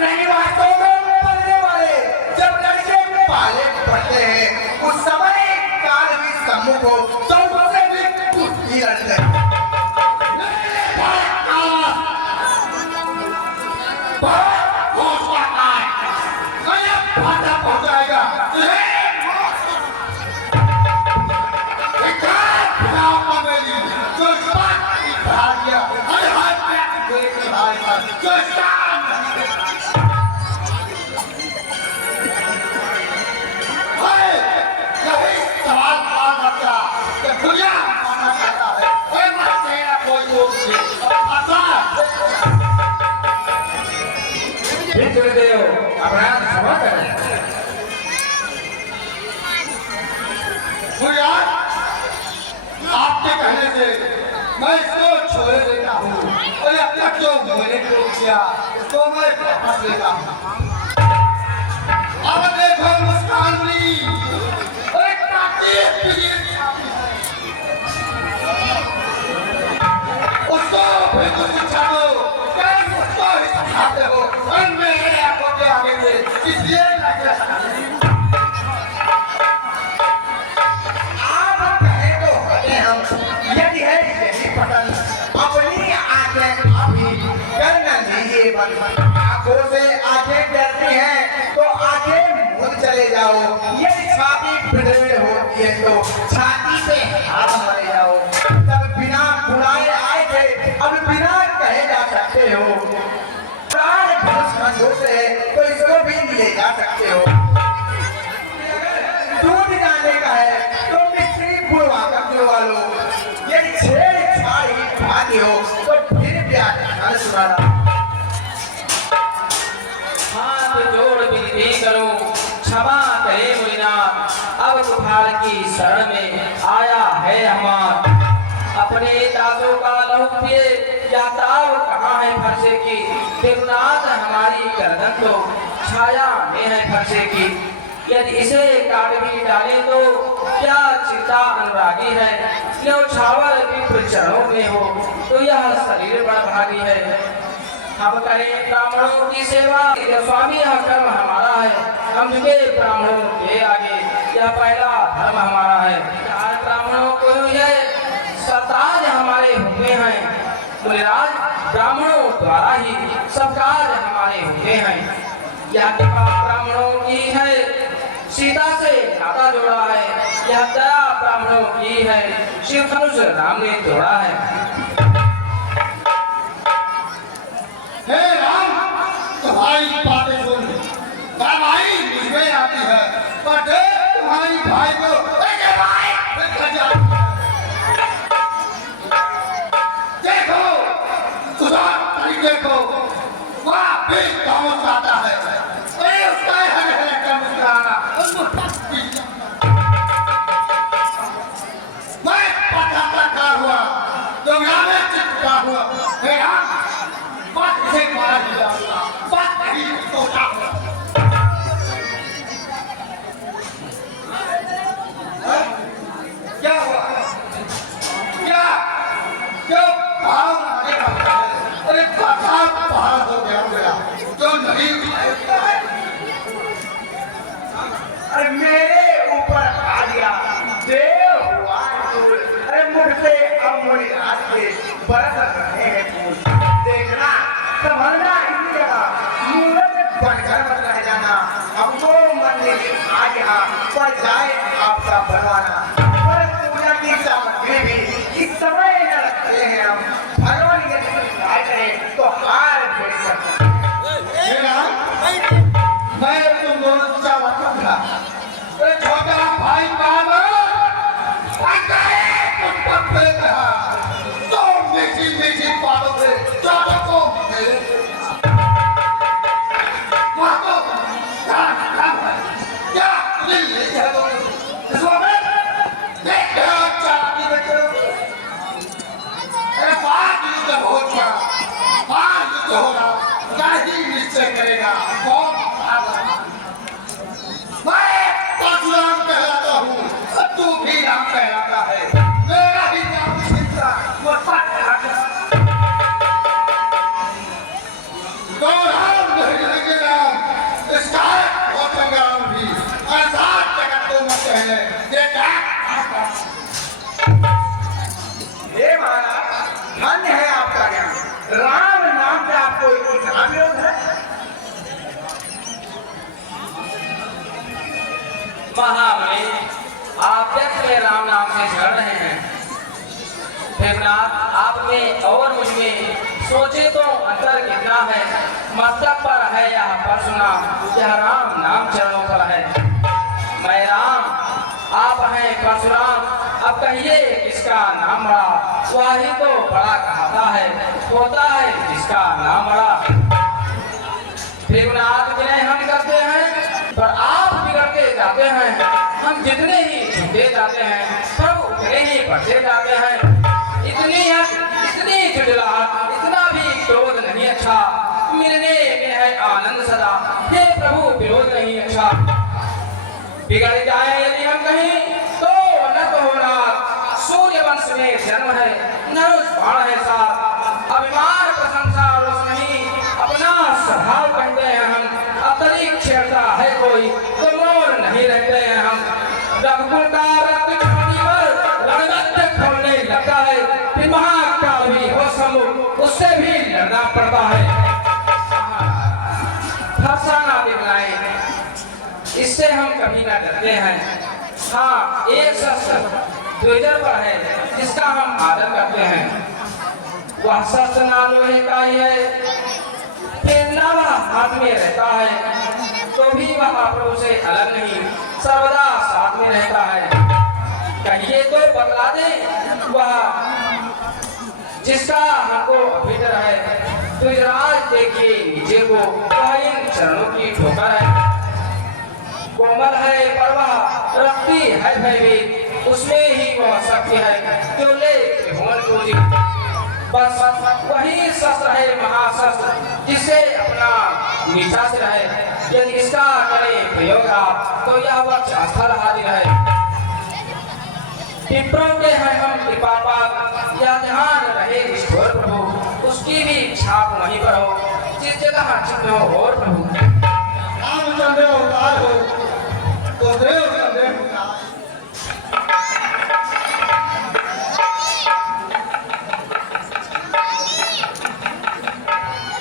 नहीं वास्तव में पलने वाले जब लड़के पाले पड़ते हैं, उस समय काल भी सम्मुख हो तो उसे भी कुछ ही लड़ते हैं। तो जो शान है यही सवाल मानता कि दुनिया मानना चाहता है तेरा कोई दोस्त नहीं गुरुदेव अपराध क्षमा करें। भैया आपके कहने से मैं इसको छोड़ देता हूँ और अब तक जो मैंने को किया इसको मैं वापस लेता हूँ। अब देखो मुस्कान ली एक उसको फिर तो शिक्षा दो कल उसको ही सिखाते हो और मेरे आंखों के आगे से इसलिए यदि है यही पसंद अपनी आंखें अभी करना लीजिए बंद। आंखों से आंखें डरती हैं तो आंखें मूंद चले जाओ। यदि छाती पिघल होती है तो छाती से हाथ मारे जाओ। तब बिना बुलाए आए थे अब बिना कहे जा सकते हो। प्राण धनुष खंडों से तो इसको भी ले जा सकते हो। दूध जाने का है तो मिस्त्री बुलवा कर दिलवा लो। यदि छेड़छाड़ ही भागी हो तो फिर प्यार न सुनाना। हाथ जोड़ विनती करूं क्षमा करे मुनिनाथ, अब तुम्हार की शरण में आया है हमार। अपने दासों का लहू पिए या ताव कहाँ है फरसे की, देवनाथ हमारी गर्दन तो छाया में है फरसे की। यदि इसे काट भी डाले तो क्या चिंता अनुरागी है, न्यौछावर विप्र चरणों में हो तो यह शरीर बड़ा भागी है। हम करें ब्राह्मणों की सेवा, स्वामी यह कर्म हमारा है। हम झुके ब्राह्मणों के आगे, यह पहला धर्म हमारा है। आज ब्राह्मणों को यह सताज हमारे हुए हैं। मुनिराज ब्राह्मणों द्वारा ही सब काज हमारे हुए हैं। यह कृपा ब्राह्मणों की है, सीता से नाता जोड़ा है। यह दया ब्राह्मणों की है, शिव धनुष राम ने तोड़ा है। हे राम तुम्हारी बातें सुन भाई मुझे आती है पर तुम्हारी भाई को देखो देखो वहाँ भी गाँव आता है उसका मैं पटाखा का हुआ दुनिया में चिपका हुआ हे राम बात से मारा दिया बात नहीं सोचा क्या हुआ क्या क्यों भाव आगे बढ़ता है अरे पता बाहर हो गया जो नहीं अरे मेरे ऊपर आ गया देव हुआ अरे मुझ से अब मोरी रात के बरस रहे हैं फूल। देखना संभलना इसी जगह मूर्त बनकर मत रह जाना। हमको मंदिर आ गया पर जाए आपका बनवाना। पर पूजा की सामग्री भी इस समय न रखते हैं हम। भगवान यदि सहाय करें तो हार जोड़ सकते मैं तुम दोनों चाहता था छोटा भाई बाबा तो मीठी मीठी बातों से चाचा को क्या निश्चय करेगा कौन मैं परशुराम कहलाता हूँ तू भी राम कहलाता है। मेरा ही नाम चिंता वो राम नहीं रहेंगे राम इसका और संग्राम भी आजाद जगत को मत कहने देखा हे महाराज धन्य है आपका ज्ञान। राम नाम से आपको इतना विरोध है। महामणि आप जब राम नाम से झड़ रहे हैं, देवनाथ आप में और मुझ में सोचे तो अंतर कितना है, मस्तक पर है यह परशुराम, यह राम नाम चरणों पर है। मैं राम, आप हैं परशुराम, अब कहिए किसका नाम बड़ा, वही तो बड़ा कहता है, होता है जिसका नाम बड़ा। विघ्नाथ विनय हम करते हैं पर आप बिगड़ते जाते हैं, हम जितने ही झुकते जाते हैं प्रभु उतने ही बढ़ते जाते हैं। इतनी झुठलाहट, इतना भी क्रोध नहीं अच्छा, मिलने में है आनंद सदा, हे प्रभु विरोध नहीं अच्छा। बिगड़ जाए यदि हम कहीं तो न तो होना, सूर्य वंश में जन्म है, नरुष बाण है साथ, अभिमान प्रशंसा रोष नहीं, अपना स्वभाव कहते हैं हम, अत्यधिक छेड़ता है कोई तो मोर नहीं रहते हैं हम। रघुकुल का रक्त छाती पर रणरक्त खोलने लगता है, फिर महाकाल भी हो सम्मुख, उससे भी लड़ना पड़ता है। फरसाना दिखलाए, इससे हम कभी न डरते हैं। हाँ, एक शस्त्र द्विजर पर है जिसका हम आदर करते हैं, वह शस्त्र ना लोहे का ही है, प्रेरणा वह हाथ में रहता है, तो भी वह प्रभु से अलग नहीं, सर्वदा साथ में रहता है। कहिए तो बतला दे वह जिसका हमको अभी डर है, द्विजराज देखिए नीचे को, वह इन चरणों की ठोकर है। कोमल है पर वह रखती है भयभीत, उसमें ही वह शक्ति है जो ले त्रिभुवन को जीत। बस वही शस्त्र है महाशस्त्र, जिसे अपना नीचा से रहे, यदि इसका करे प्रयोग आप तो यह वक्ष स्थल हाजिर है। पिपरों के हैं हम कृपा पात्र, या ध्यान रहे ईश्वर प्रभु, उसकी भी छाप वहीं पर हो, जिस जगह चिन्ह हो और प्रभु। रामचंद्र अवतार हो तो देव संदेह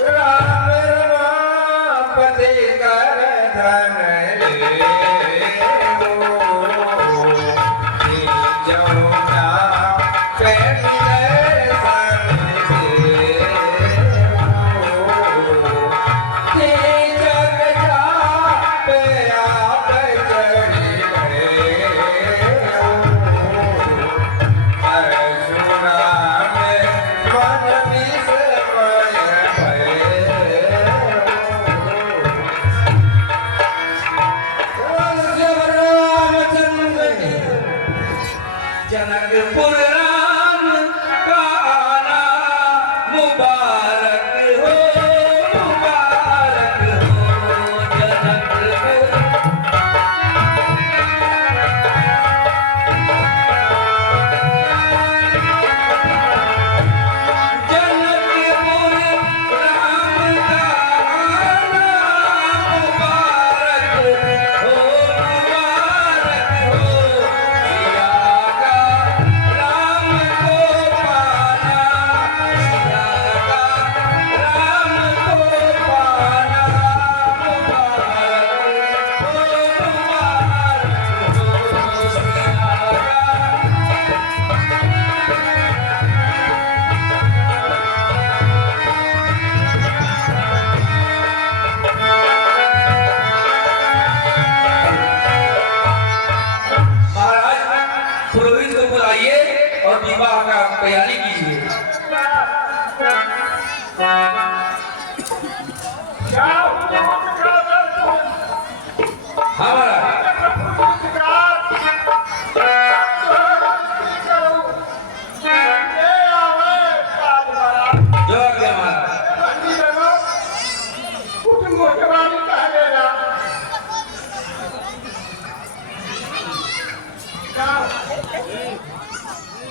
राम रमापति कर धन जनकपुर राम का आना मुबारक हो, मुबारक हो जनकपुर। जनकपुर राम का आना मुबारक हो, मुबारक हो, सिया का राम को पाना, सिया का राम को पाना, मुबारक हो, मुबारक हो, सिया का। महाराज पुरोहित को बुलाइए और विवाह का तैयारी कीजिए। हाँ महाराज। जो आज्ञा महाराज।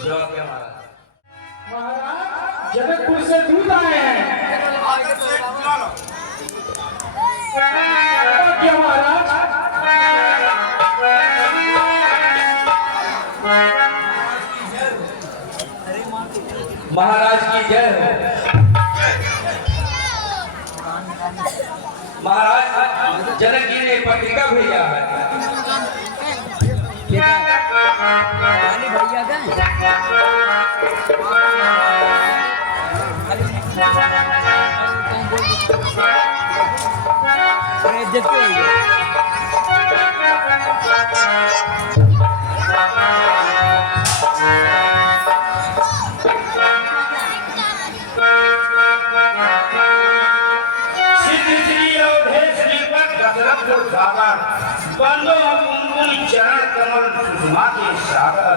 जो आज्ञा महाराज। महाराज जनकपुर से दूत आए हैं। क्या महाराज? महाराज की जय हो। महाराज जनक जी ने पत्रिका भेजा है। भैया गए सिद्ध श्री अवधेश श्रीपद दशरथ को सागर बंदो कुमकुम चरण कमल सुषमा के सागर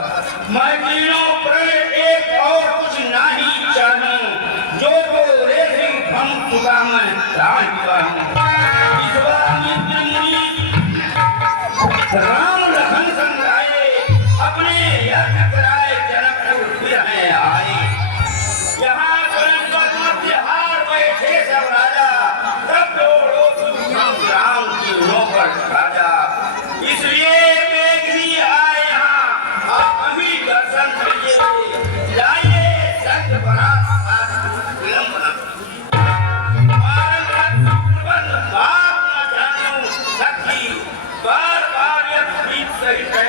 मैं तीनों प्रण एक और कुछ नहीं चाहूं जो तो रे हम चुका मैं प्राण विश्वामित्र मुनि राम लखन संग आए अपने यज्ञ कराए जनकपुर फिर हैं आए यहाँ हार बैठे सब राजा तब दौड़ो राम की नौकर राजा इसलिए मेघनी आए यहाँ आप अभी दर्शन करिए जाइए संत बरात साथ विलंब बार बार यह गीत सहित है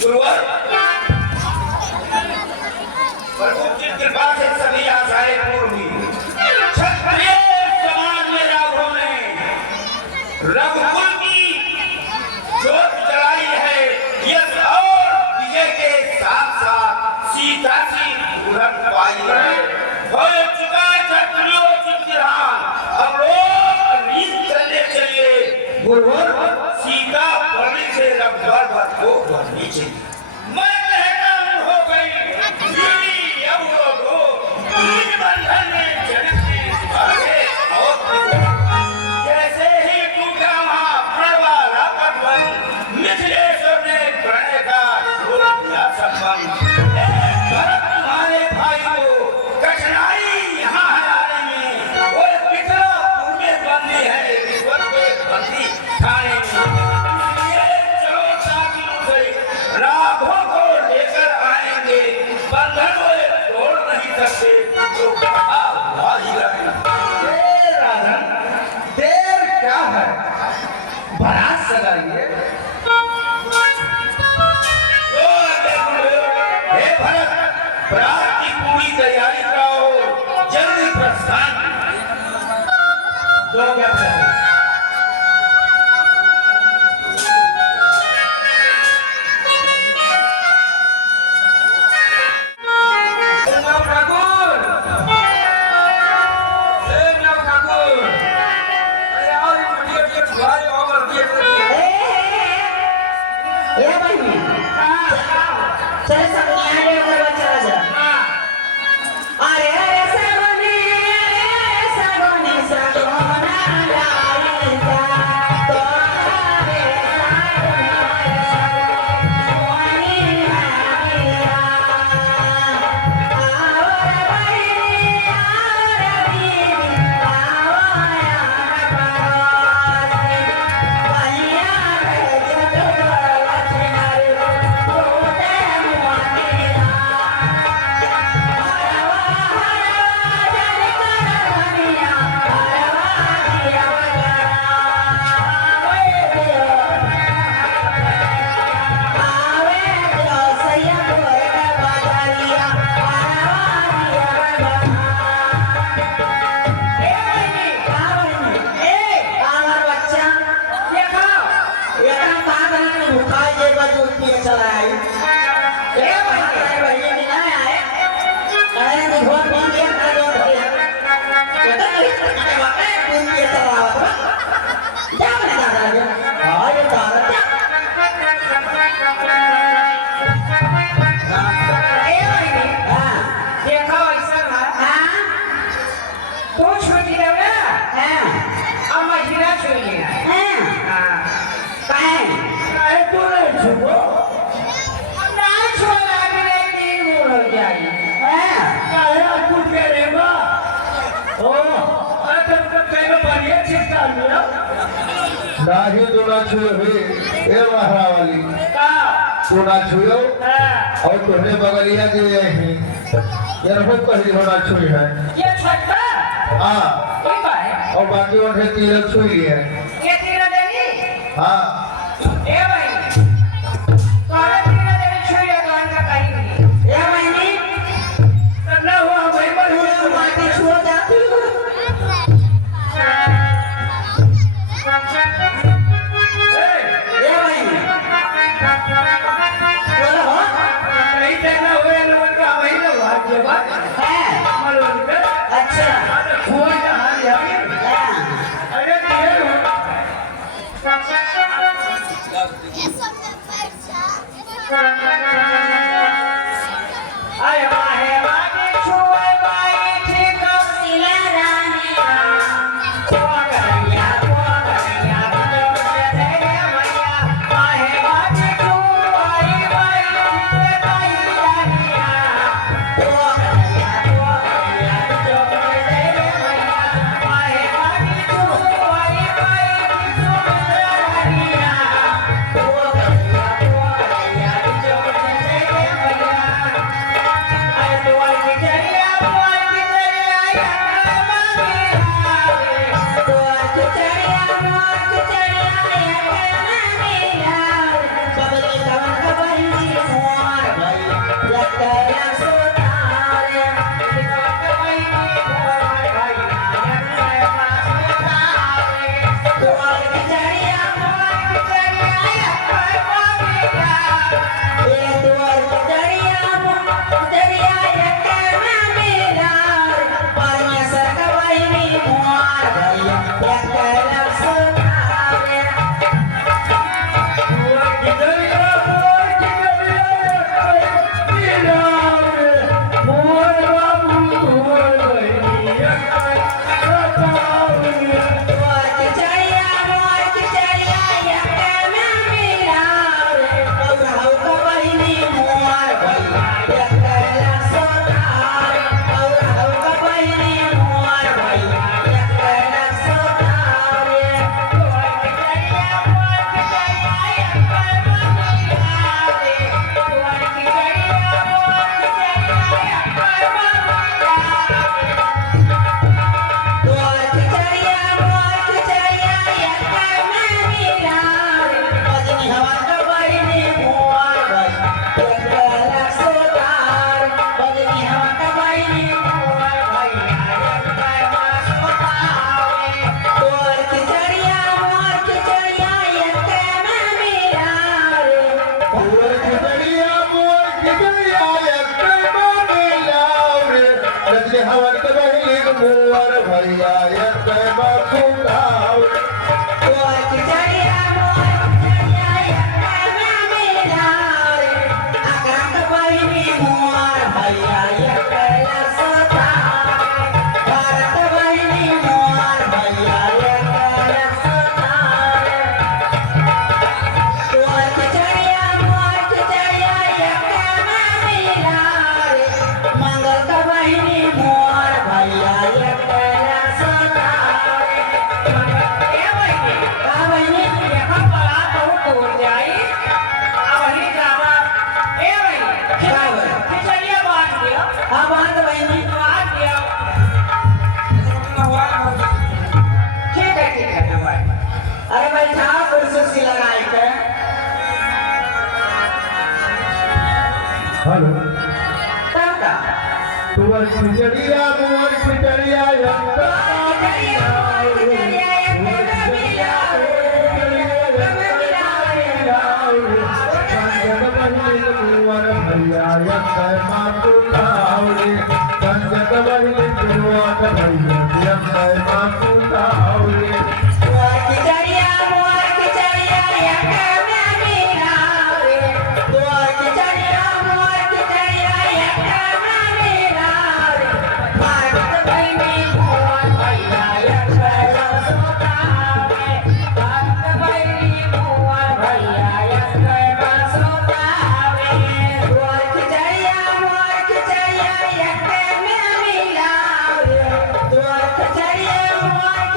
गुरुवर प्रभु की कृपा से सभी आशाएं पूर्ण हुई क्षत्रिय समाज में राघव ने रघुकुल की ज्योत जलाई है यश और विजय के साथ साथ सीता की दुल्हन पाई है हो चुका क्षत्रियों की गिरहान अब लोग नींद करने चलिए गुरुवर सीता पढ़ने से रघुवर भर को बढ़नी चाहिए मैं कहता हूँ हो गई दीदी अब लोगो बीज बंधन में जनक के आगे और जैसे ही टूटा वहाँ प्रणवाला कटबंध मिथिलेश्वर ने प्रणय का रोक दिया संबंध भरत तुम्हारे भाई को कठिनाई यहाँ है आने में वो पिछला पूर्व बंदी है विश्व के बंदी खाने में इसलिए चलो साथियों से राघव को लेकर आएंगे बंधन वो तोड़ नहीं सकते तो कहा ही रहेगा राधन देर क्या है बारात सजाइए हे भरत बरात की पूरी तैयारी कराओ जल्दी प्रस्थान तो क्या करें दाढ़ी तो ना छुए हुए ए महारा वाली तो ना छुयो और तोहरे बगलिया के यही यार हो पहली होना छुई है ये छट्टा हाँ ये का है और बाकी उन्हें तिलक छुई है ये तीन देनी हाँ ए भाई कौन तीन देनी छुई है कौन का कहीं नहीं ए भाई नहीं ना हुआ भाई पर हुआ माटी अरे माहे मागे छुए पाई ठीक सिला रानिया कोगरिया कोगरिया जो दे मैया माहे मागे छुए पाई ठीक पाई रानिया कोगरिया कोगरिया जो दे मैया माहे मागे छुए पाई ठीक रानिया कोगरिया कोगरिया जो दे मैया आई दुआर की चढ़िया या दुआर की चढ़िया या बबली कवन कबली मोर भैया लटया सोतारे कवन कबली मोर भैया लटया सोतारे दुआर की चढ़िया या दुआर की चढ़िया हवन के बहिली मोर भैया ये तैबा खुदाओ दुआर की चढ़िया मोर चढ़िया या मेरा आकरा कबली मोर भैया या कैला सोतारे भारत बहिनी मोर भैया या कैला सोतारे दुआर की चढ़िया या मेरा मंगल का बहिनी मोर भैया या कैला सोतारे ए बहिनी का बहिनी देखा पड़ा तो टूट जाई आ वही जावा ए बहिनी क्या बहिनी चलिए बात दिया हां बात बहिनी बात दिया ठीक है भाई अरे भाई था कुर्सी लगाई के हेलो तब का तुवर खिचड़िया मोर खिचड़िया यंता Yeah.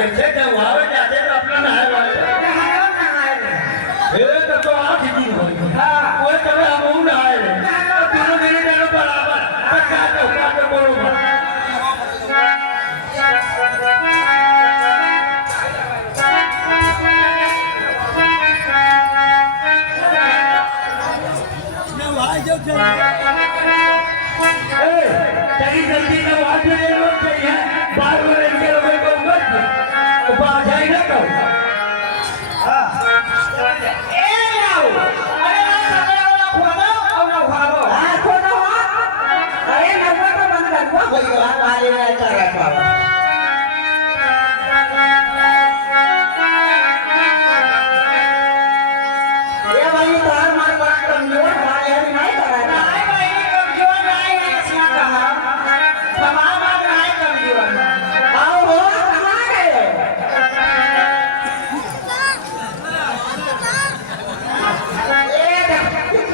कैसे जवाब जाते तो अपना नहाए वाले नहायो नहाए ये तो 8 दिन हो गए हाँ वो तब हम नहाए दोनों मेरे दोनों बराबर अच्छा तो क्या बोलो तेरी जल्दी का बात में ये लोग चाहिए बार बार इनके लोगों को मत तो बात जाए ना तो ए लाओ अरे ना सगळा वाला खोदो और ना उखाड़ो हां खोदो अरे नंबर तो बंद रखो कोई बात आए ना कर रखो ये भाई तार मार बड़ा कमजोर भाई है नहीं कर रहा नहीं भाई कमजोर नहीं है इसने कहा तमाम आप नहीं कमजोर आओ हो कहां गए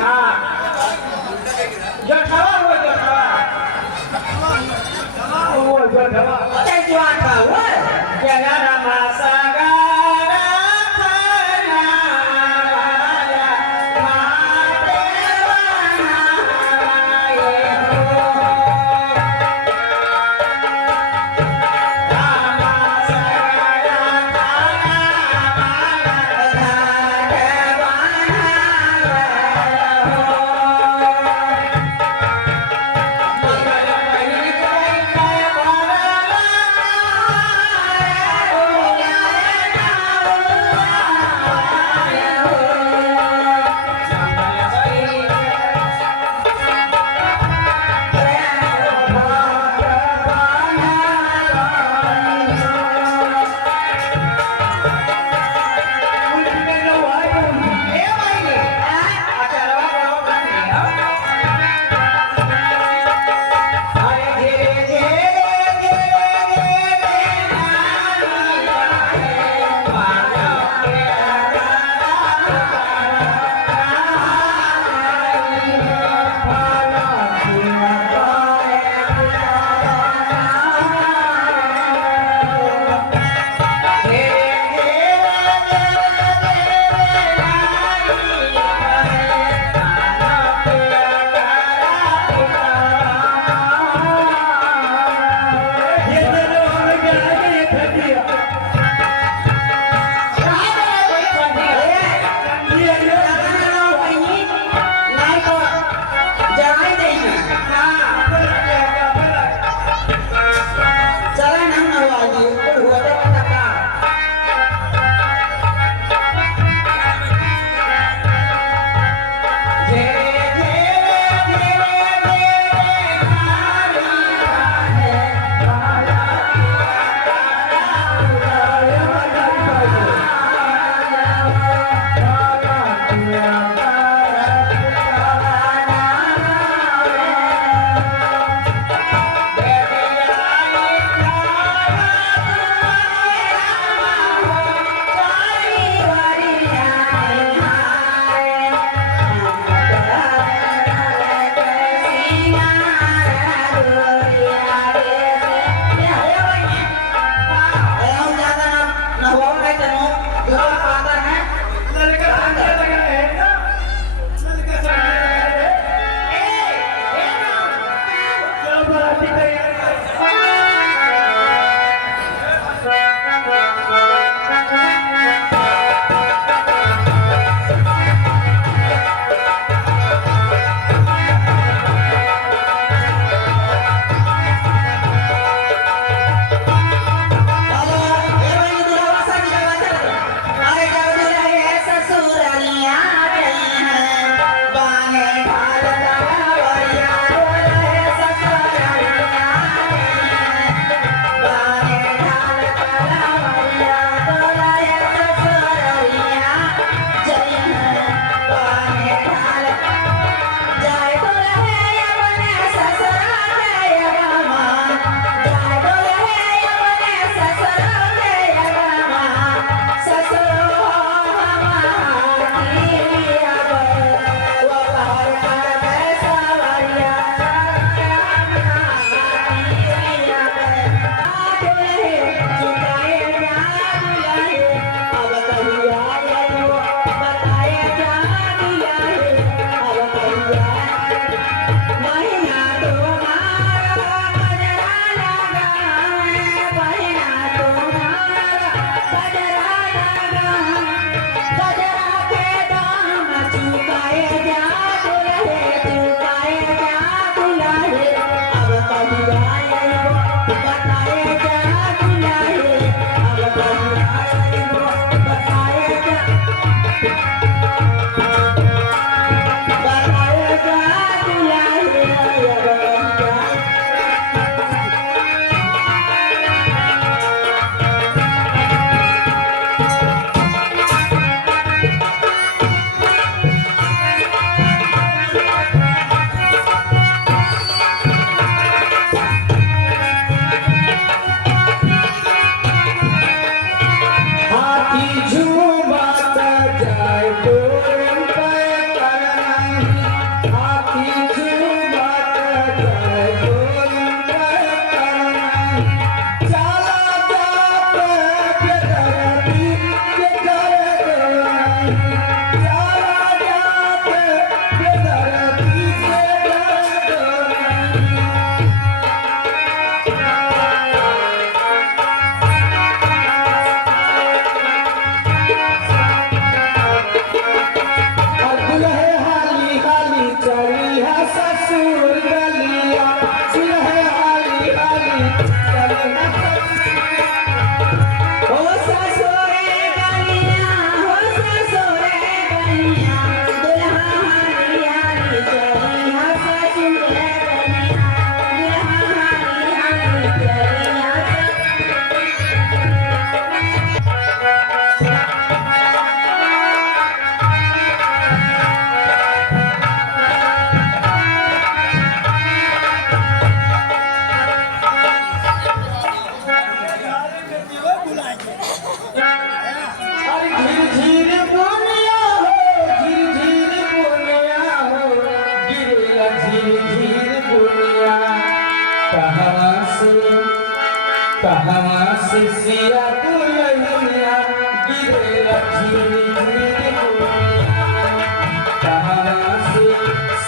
हाँ जो खवा वो जो खवा अरे जो आता हुआ क्या गाना मासागा से सिया दुल्हनिया गिरे लठीली कहाँ से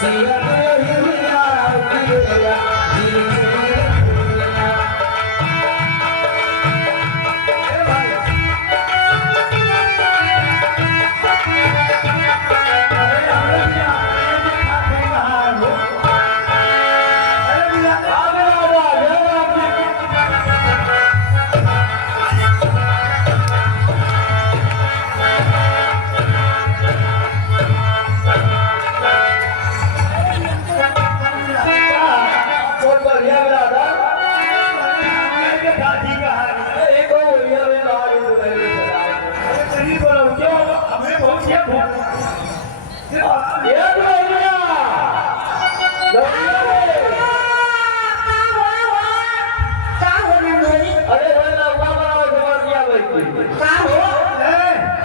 सिया दुल्हनिया गिरे लठीली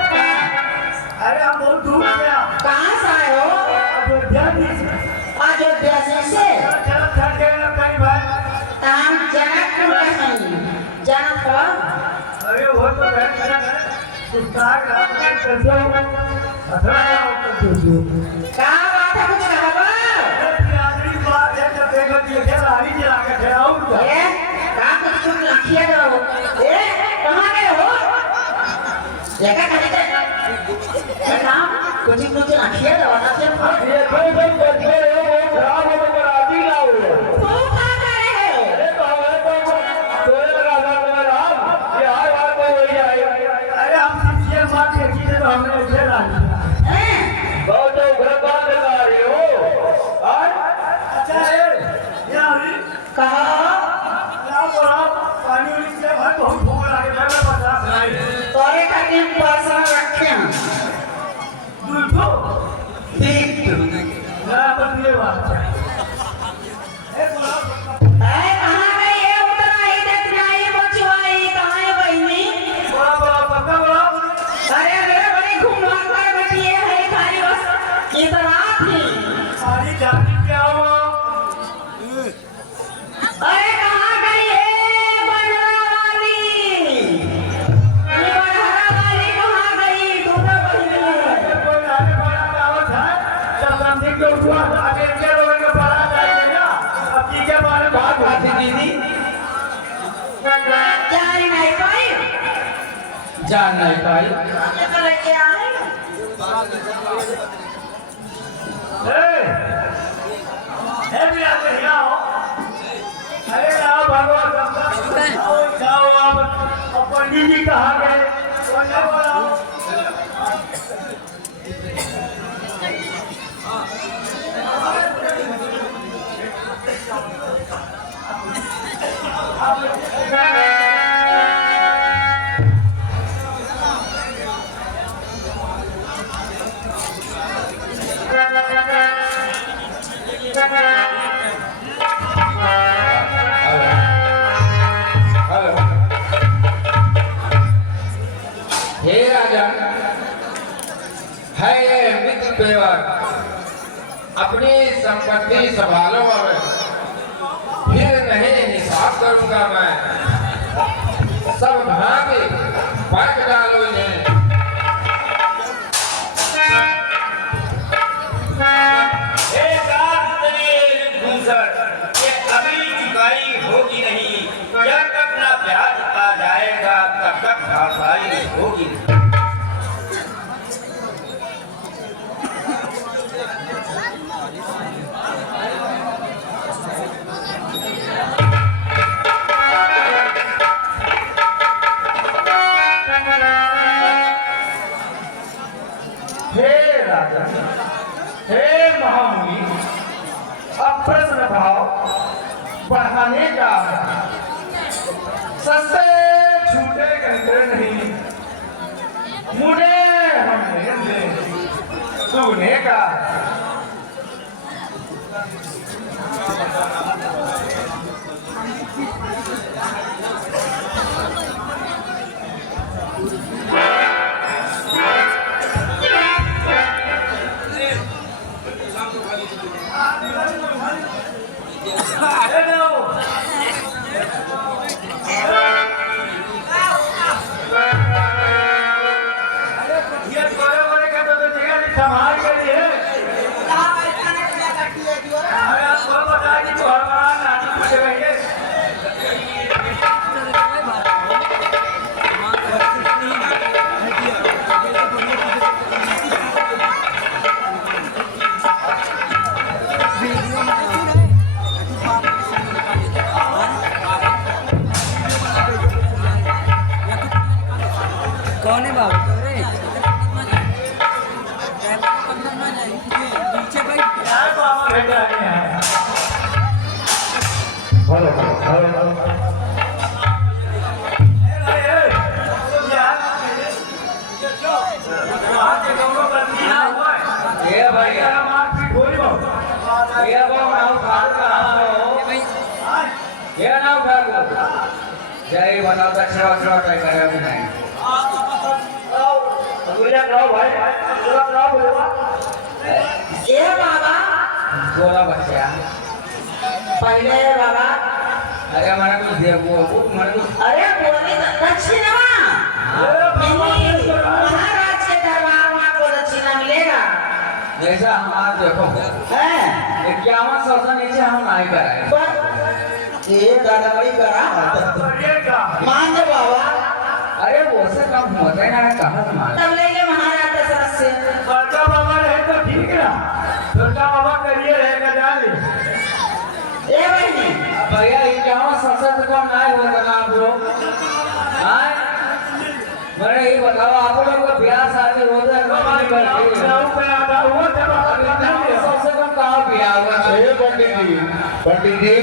अरे हम बहुत दूर से कहाँ से आए हो? अयोध्या से। हम जनकपुर के हैं। जनकपुर? अरे वो तो क्या बात है, कुछ कहो? कहाँ कुछ तुम रखिए दो? कहाँ गए हो? देखा कहीं से? कुछ रखिए दो ना सिर्फ। तोरे खातिर पैसा रखे हैं। कहाँ गई है? उतना ही देखना ही बचवाई कहाँ है बहनी? अरे अरे बड़ी घूमवा कर बैठी है खाली बस इतना थी। अरे कहाँ गई है बनरा वाली? ये बनरा वाली कहाँ गई? दोनों बहनी जान नहीं पाई। जान नहीं पाई लेके आए। अरे आओ भगवान जाओ आप पंडित जी कहाँ गए? हे राजा है ये मित्र पेवर अपनी संपत्ति संभालो अब फिर नहीं हिसाब करूंगा मैं सब भागे पलट डालो इन्हें अभी चुकाई होगी नहीं जब तक ना ब्याज आ जाएगा तब तक भरपाई होगी नहीं। हे राजा, हे महामुनि, अब प्रश्न भाव बढ़ाने का सस्ते छूटे कहते नहीं मुझे हमने दुगने का हेलो हेलो ये भाई ये वो नाव खाल कहाँ हो ये नाव खाल जय बनाओ दक्षिणा दक्षिणा ट्राई कर रहे हैं ए बाबा बोला बच्चा पहले बाबा अरे हमारा कुछ दे वो हमारा कुछ अरे बोले दक्षिणा महाराज के दरबार में आपको दक्षिणा मिलेगा जैसा हमारा देखो है 5100 से नीचे हम नहीं कराए पर ये गड़बड़ी करा मान दे बाबा अरे वो से कम होता है ना कहाँ से मान तब ले ले महाराज के साथ से बड़का बाबा रहे तो ठीक ना छोटा बाबा करिए रहेगा जान ए बहनी भैया 5100 से कम नहीं होगा ना आप लोग हाँ मैंने ये बताओ आप लोग को ब्याह शादी होता है कमाई करती है सबसे कम कहाँ ब्याह हुआ पंडित जी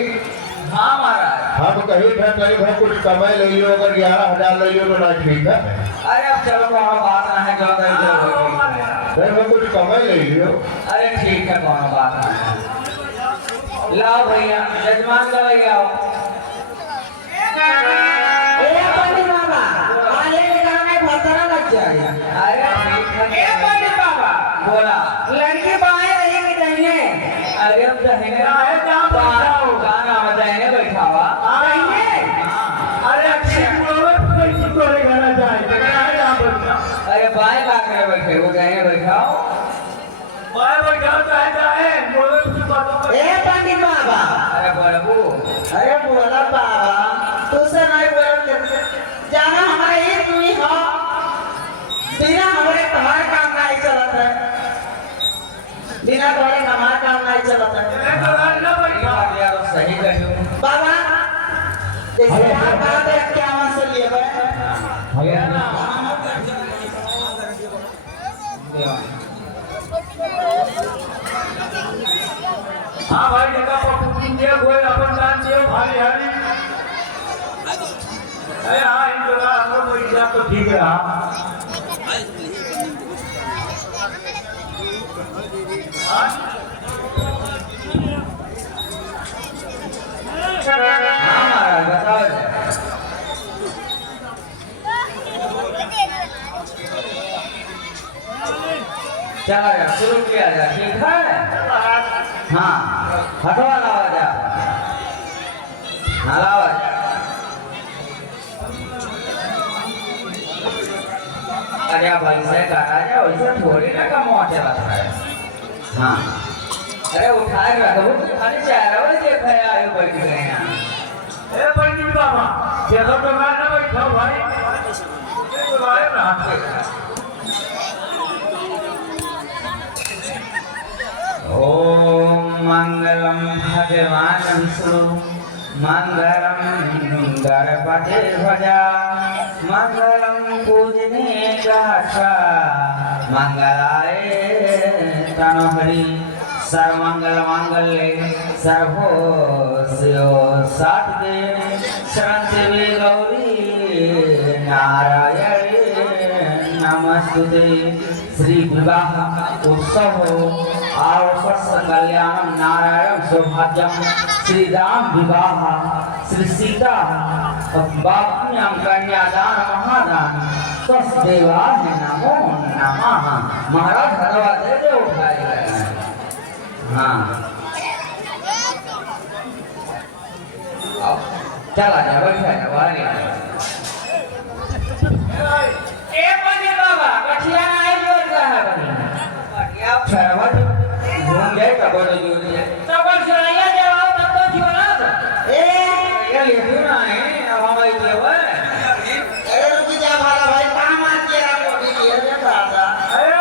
हाँ महाराज हम कहीं भी कुछ कमाई ले लियो अगर 11,000 ले लियो तो ना ठीक है अरे अब चलो कोनो बात ना है जो इधर हो गई नहीं मैं कुछ कमाई ले लियो अरे ठीक है कोनो बात ना है लाओ भैया यजमान का भैया आओ ए पंडित बाबा आले के गाँव में भतरा लग जाएगा अरे ठीक है ए पंडित बाबा बोला लड़की बाएं रहेगी दाहिने अरे अब दहीने गाना बजाने बैठा हुआ अरे बाएं का करे बैठे वो दाहिने बैठा हो ए पंडित बाबा अरे बड़बू अरे बोला बाबा तू से नहीं बोल जाना हमारे एक दूरी हो बिना हमारे तुम्हारे काम नहीं चलत है बिना तुम्हारे हमारे काम नहीं चलत है यार सही कहियो बाबा जैसे आप बात है क्या मन से लिए भैया ना हाँ भाई जगह पर कुकिंग जे कोई अपन दान जे भारी हारी अरे हाँ इन जगह हम लोग कोई हिसाब तो ठीक है हाँ हाँ महाराज बताओ चलो यार शुरू किया जाए ठीक है हाँ हटवा लावा जा हाँ लावा जा अरे भाई से काटा जाए वैसे थोड़ी ना कम चला है हाँ अरे उठाए रखो खाली चाह रहा देखा है आयु बैठ गए यहाँ ए पंडित बाबा जगह पे मैं ना बैठा हूँ भाई ये तो भाई ना ओम मंगलम भगवान विष्णु मंगलम गणपति ध्वजा मंगलम पूजने गाथा मंगलाय तनोहरि सर्वमंगल मांगल्ये सर्वो शिव साधके शरण्ये गौरी नारायणे नमस्तुते श्री विवाह उत्सव आवश्यक कल्याणम नारायण सौभाग्यम श्री राम विवाह श्री सीता बापुण्यम कन्यादान महादान स्वस्देवाय नमो नमः महाराज हरवा दे दे उठाए हाँ चला जा बैठा जा वाली ए पंडित बाबा कठिया नहीं बोल रहा है बनी आप शराबत घूम गए कबर जोड़ दिए तो बस सुनाइए जवाब तब तो क्यों ना ए ये लिखो ना है अब हम आई ले वो अरे रुक जा भाला भाई काम आ तेरा कोटी लिए रे दादा अरे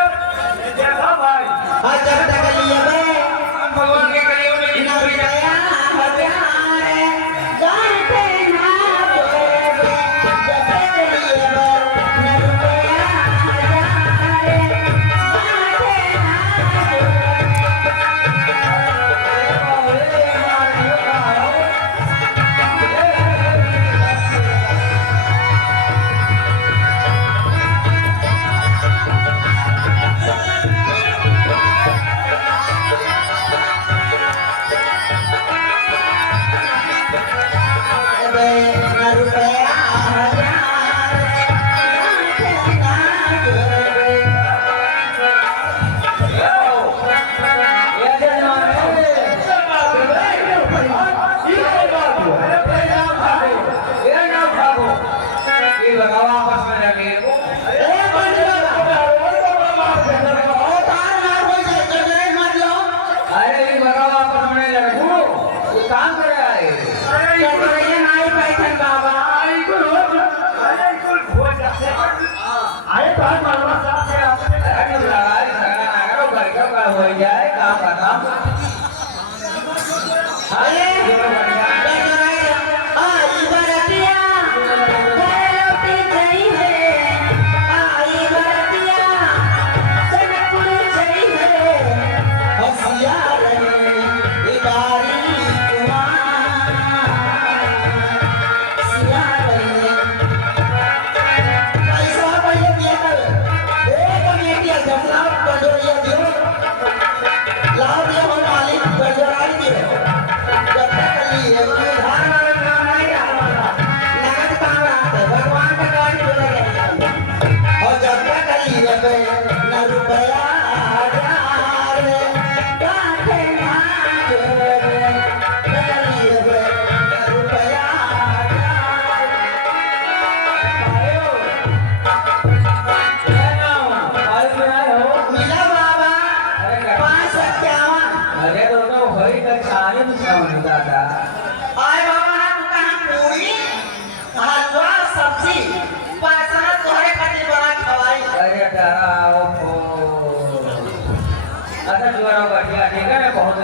देखा भाई हां जब तक लिए बे भगवान के करियो में बिना बिया हजारे गाते ना बोले जब तक लिए बे न रुपया रुपए न रुपया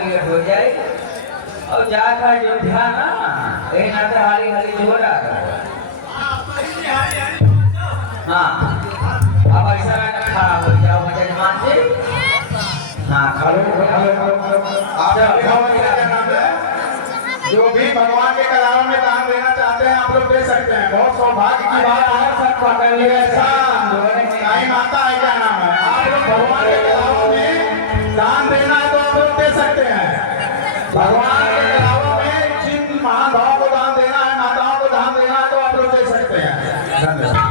हजार हो जाए और जाकर जो ध्यान ना कहीं ना तो हाली हाली जोर आ हाँ अब ऐसा खड़ा हो जाओ जजमान जी हाँ खड़ो जो भी भगवान के कलाओं में दान देना चाहते हैं आप लोग दे सकते हैं। बहुत सौभाग्य की बात है। सब पकड़ लिया ऐसा नहीं माता है क्या नाम है आप लोग भगवान के कलाओं में दान देना है तो आप लोग दे सकते हैं। भगवान के कलाओं में जिन महाभाव को दान देना है माताओं को दान देना है तो आप लोग दे सकते हैं। धन्यवाद।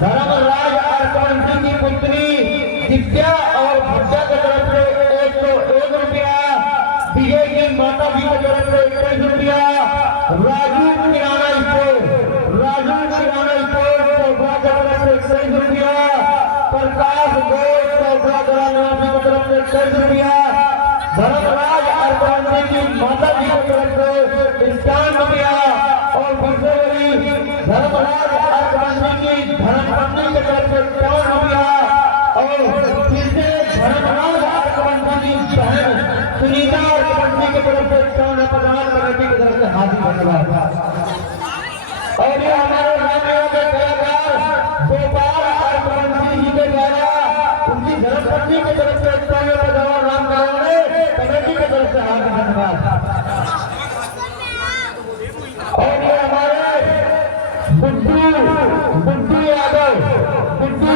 धर्मराज अर्पण सिंह की पुत्री दिव्या और भज्जा की तरफ से 101 रुपया, विजय की माता जी की तरफ से 21 रुपया, राजू किराना स्टोर चौथा की तरफ से 21 रुपया, प्रकाश गोल चौथा की तरफ से 21 रुपया, धर्मराज अर्पण सिंह की माता जी की तरफ से 51 रुपया और धर्मराज अर्पण सिंह की धर्मपत्नी की तरफ से 54 रुपया और धर्मराज अर्पण सिंह की बहन सुनीता अर्पण सिंह की तरफ से 54 प्रधान कमेटी की तरफ से हार्दिक धन्यवाद। और गोपाल और कुंती जी के द्वारा उनकी धर्मपत्नी की तरफ से राम ने कमेटी की तरफ से हार्दिक धन्यवाद। और ये हमारे बुड्डू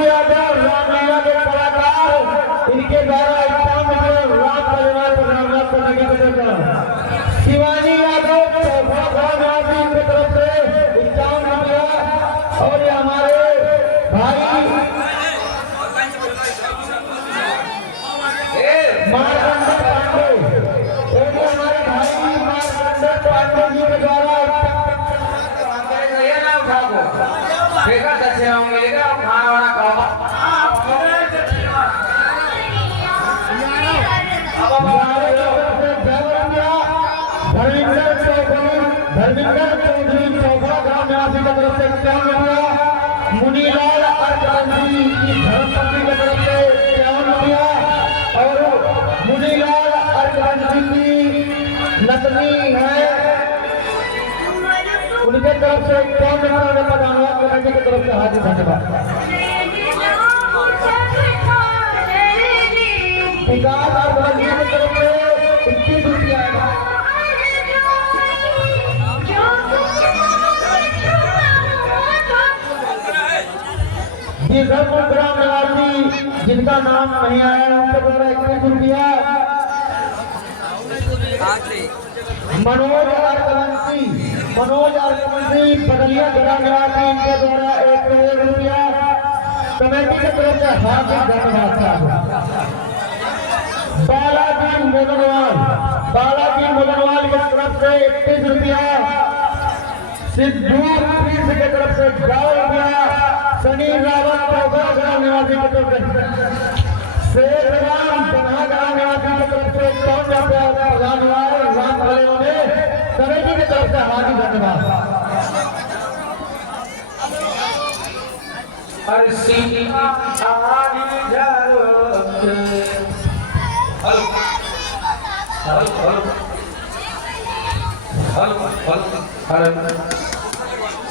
यादव रामलीला के कलाकार, इनके द्वारा 51 राम परिवार को नामनाथ करने की तरफ से शिवानी यादव निवासी की तरफ से 51 रुपया। और ये हमारे भाई मारकंडे पांडे, हमारे भाई मारकंडे पांडे जी के द्वारा बेकार दक्षिणा मिलेगा खाना वाना खाओ। धर्मिंदर चौधरी चौपड़ा ग्राम निवासी की तरफ से 51 रुपया। मुनीलाल अर्कवंशी की धर्मपत्नी की तरफ से 51 रुपया। और मुनीलाल अर्कवंशी की नतनी है, उनके तरफ से 51 रुपया प्रधानवाद कमेटी की तरफ से हार्दिक धन्यवाद। विकास अर्कवंशी की तरफ से 21 रुपया। ग्राम निवासी जिनका नाम नहीं आया उनके द्वारा 21 रुपया। मनोज अर्कवंशी बदलिया ग्राम निवासी, इनके द्वारा 1 रुपया कमेटी की तरफ से हार्दिक धन्यवाद। बालाजी मोदनवाल की तरफ से 31 रुपया। सिद्धू प्रिंस की तरफ से 11 रुपया। सनी रावत चौथा ग्राम निवासी की तरफ से, शेख राम बन्हा ग्राम निवासी की तरफ से 51 रुपया प्रधानवाद राम भले में कमेटी की तरफ से हार्दिक धन्यवाद।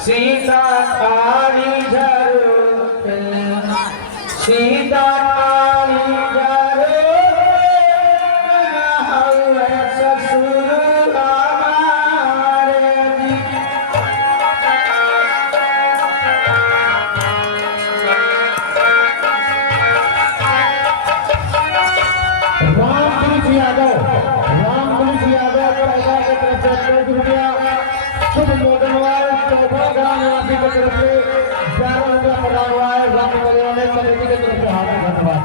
सीता काली झरोखे, सीता काली झरोखे ससुर हमारे जी। रामपुरुष यादव पैसा की तरफ से 1 रुपया। शुभ मोदनवाल चौथा ग्राम निवासी की तरफ से 11 रुपया प्रधानवाद राम भले कमेटी की तरफ से हार्दिक धन्यवाद।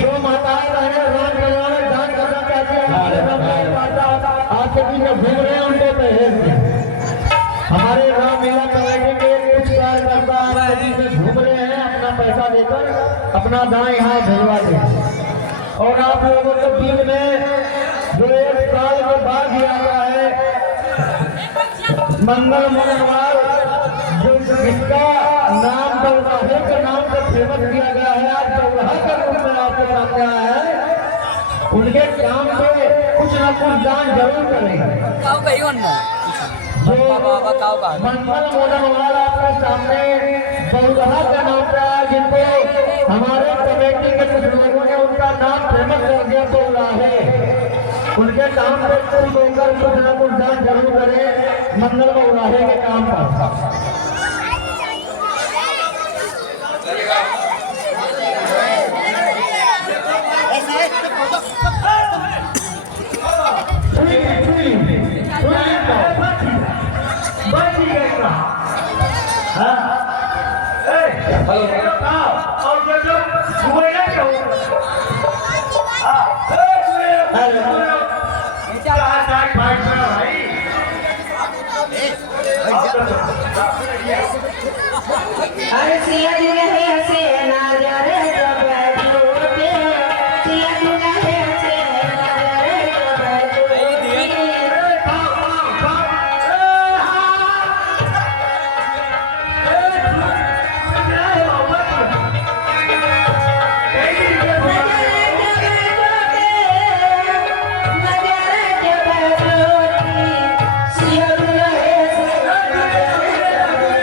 जो माताएं बहनें राम कल्याण में दान करना चाहती हैं, आपके बीच में घूम रहे हैं, उनको पहले हमारे रामलीला कमेटी के कुछ कार्यकर्ता आपके बीच में घूम रहे हैं, अपना पैसा देकर अपना दान यहाँ भिजवा दें। और आप लोगों के बीच में जो 1 साल के बाद ही आता है मंगल मोहनवाल, जो जिसका नाम बौराहे के नाम से फेमस किया गया है, आज बौराहा के रूप में आपके सामने आया है। उनके काम पे कुछ न कुछ दान जरूर करेंगे। जो मंगल मोहनवाल आपके सामने बौराहा के नाम पे आया, जिनको हमारे कमेटी के कुछ लोगों ने उनका नाम फेमस कर दिया बौराहे, उनके काम पे कुछ होकर कुछ न कुछ दान जरूर करें मंगल बौराहे के काम पर। अरे सिया जी रहे हसे नाजर जब बैठोगे, सिया जी रहे हसे नाजर जब बैठोगे। नजर जब बैठोगे, सिया जी रहे हसे नाजर जब बैठोगे।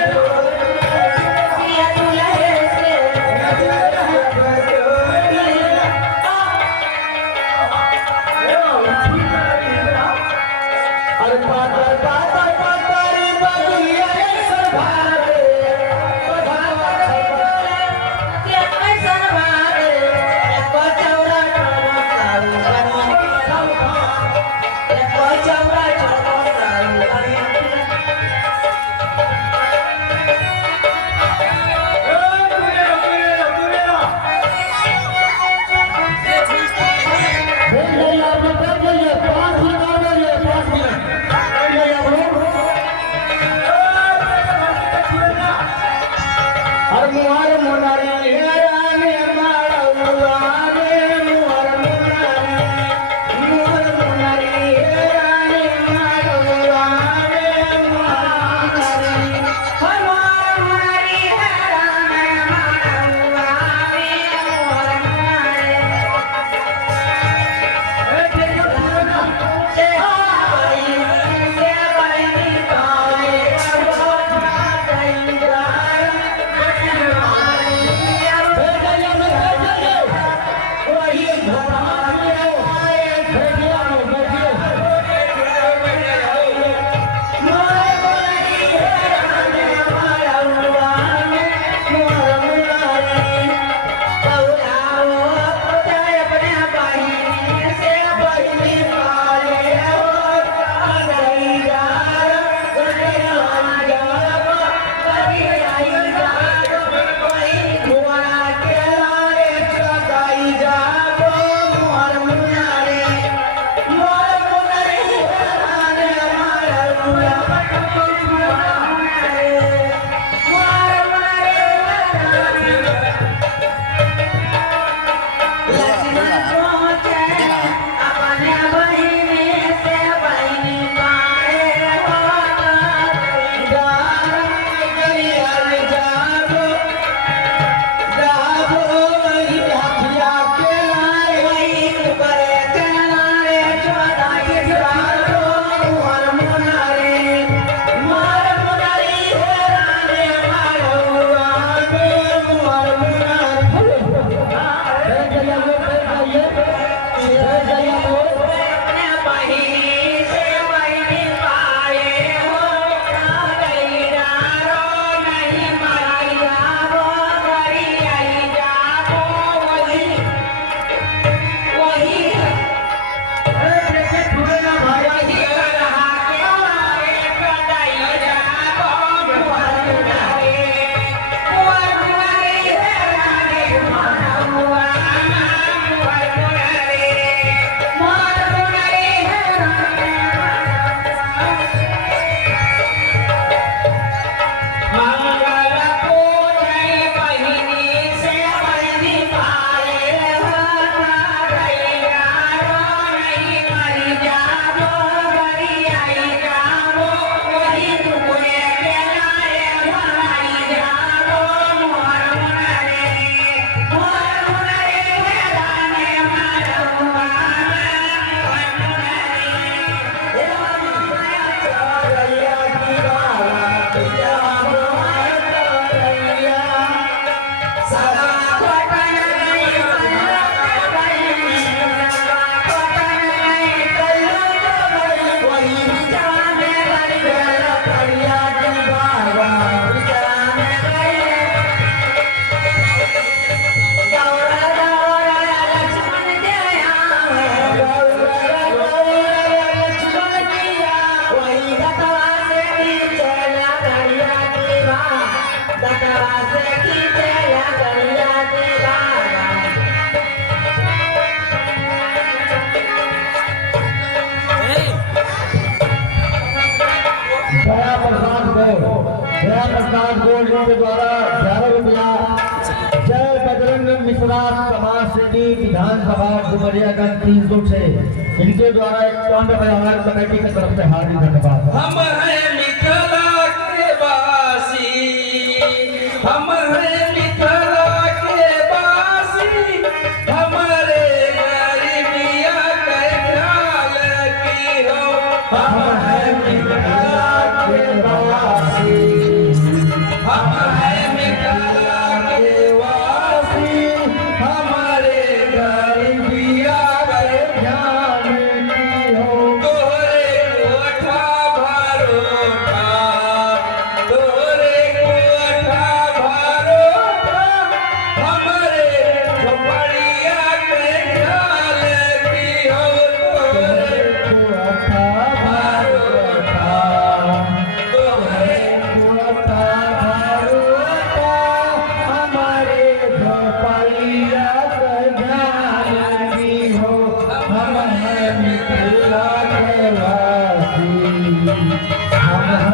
प्रसाद गोल्ड के द्वारा 11 रुपया जय बजरंग मिश्रा समाज सेवी विधानसभा डुमरियागंज 300 से इनके द्वारा 51,000 कमेटी की तरफ से हार्दिक धन्यवाद। हम हैं मिथिला के वासी, हम हैं मिथिला के वासी, हमारे गरीबिया के ख्याल की हो। हम हैं मिथिला के वासी, हम हैं मिथिला के वासी, हमारे गरीबिया के ख्याल की हो। तोहरे कोठा तेरा कहवासी हम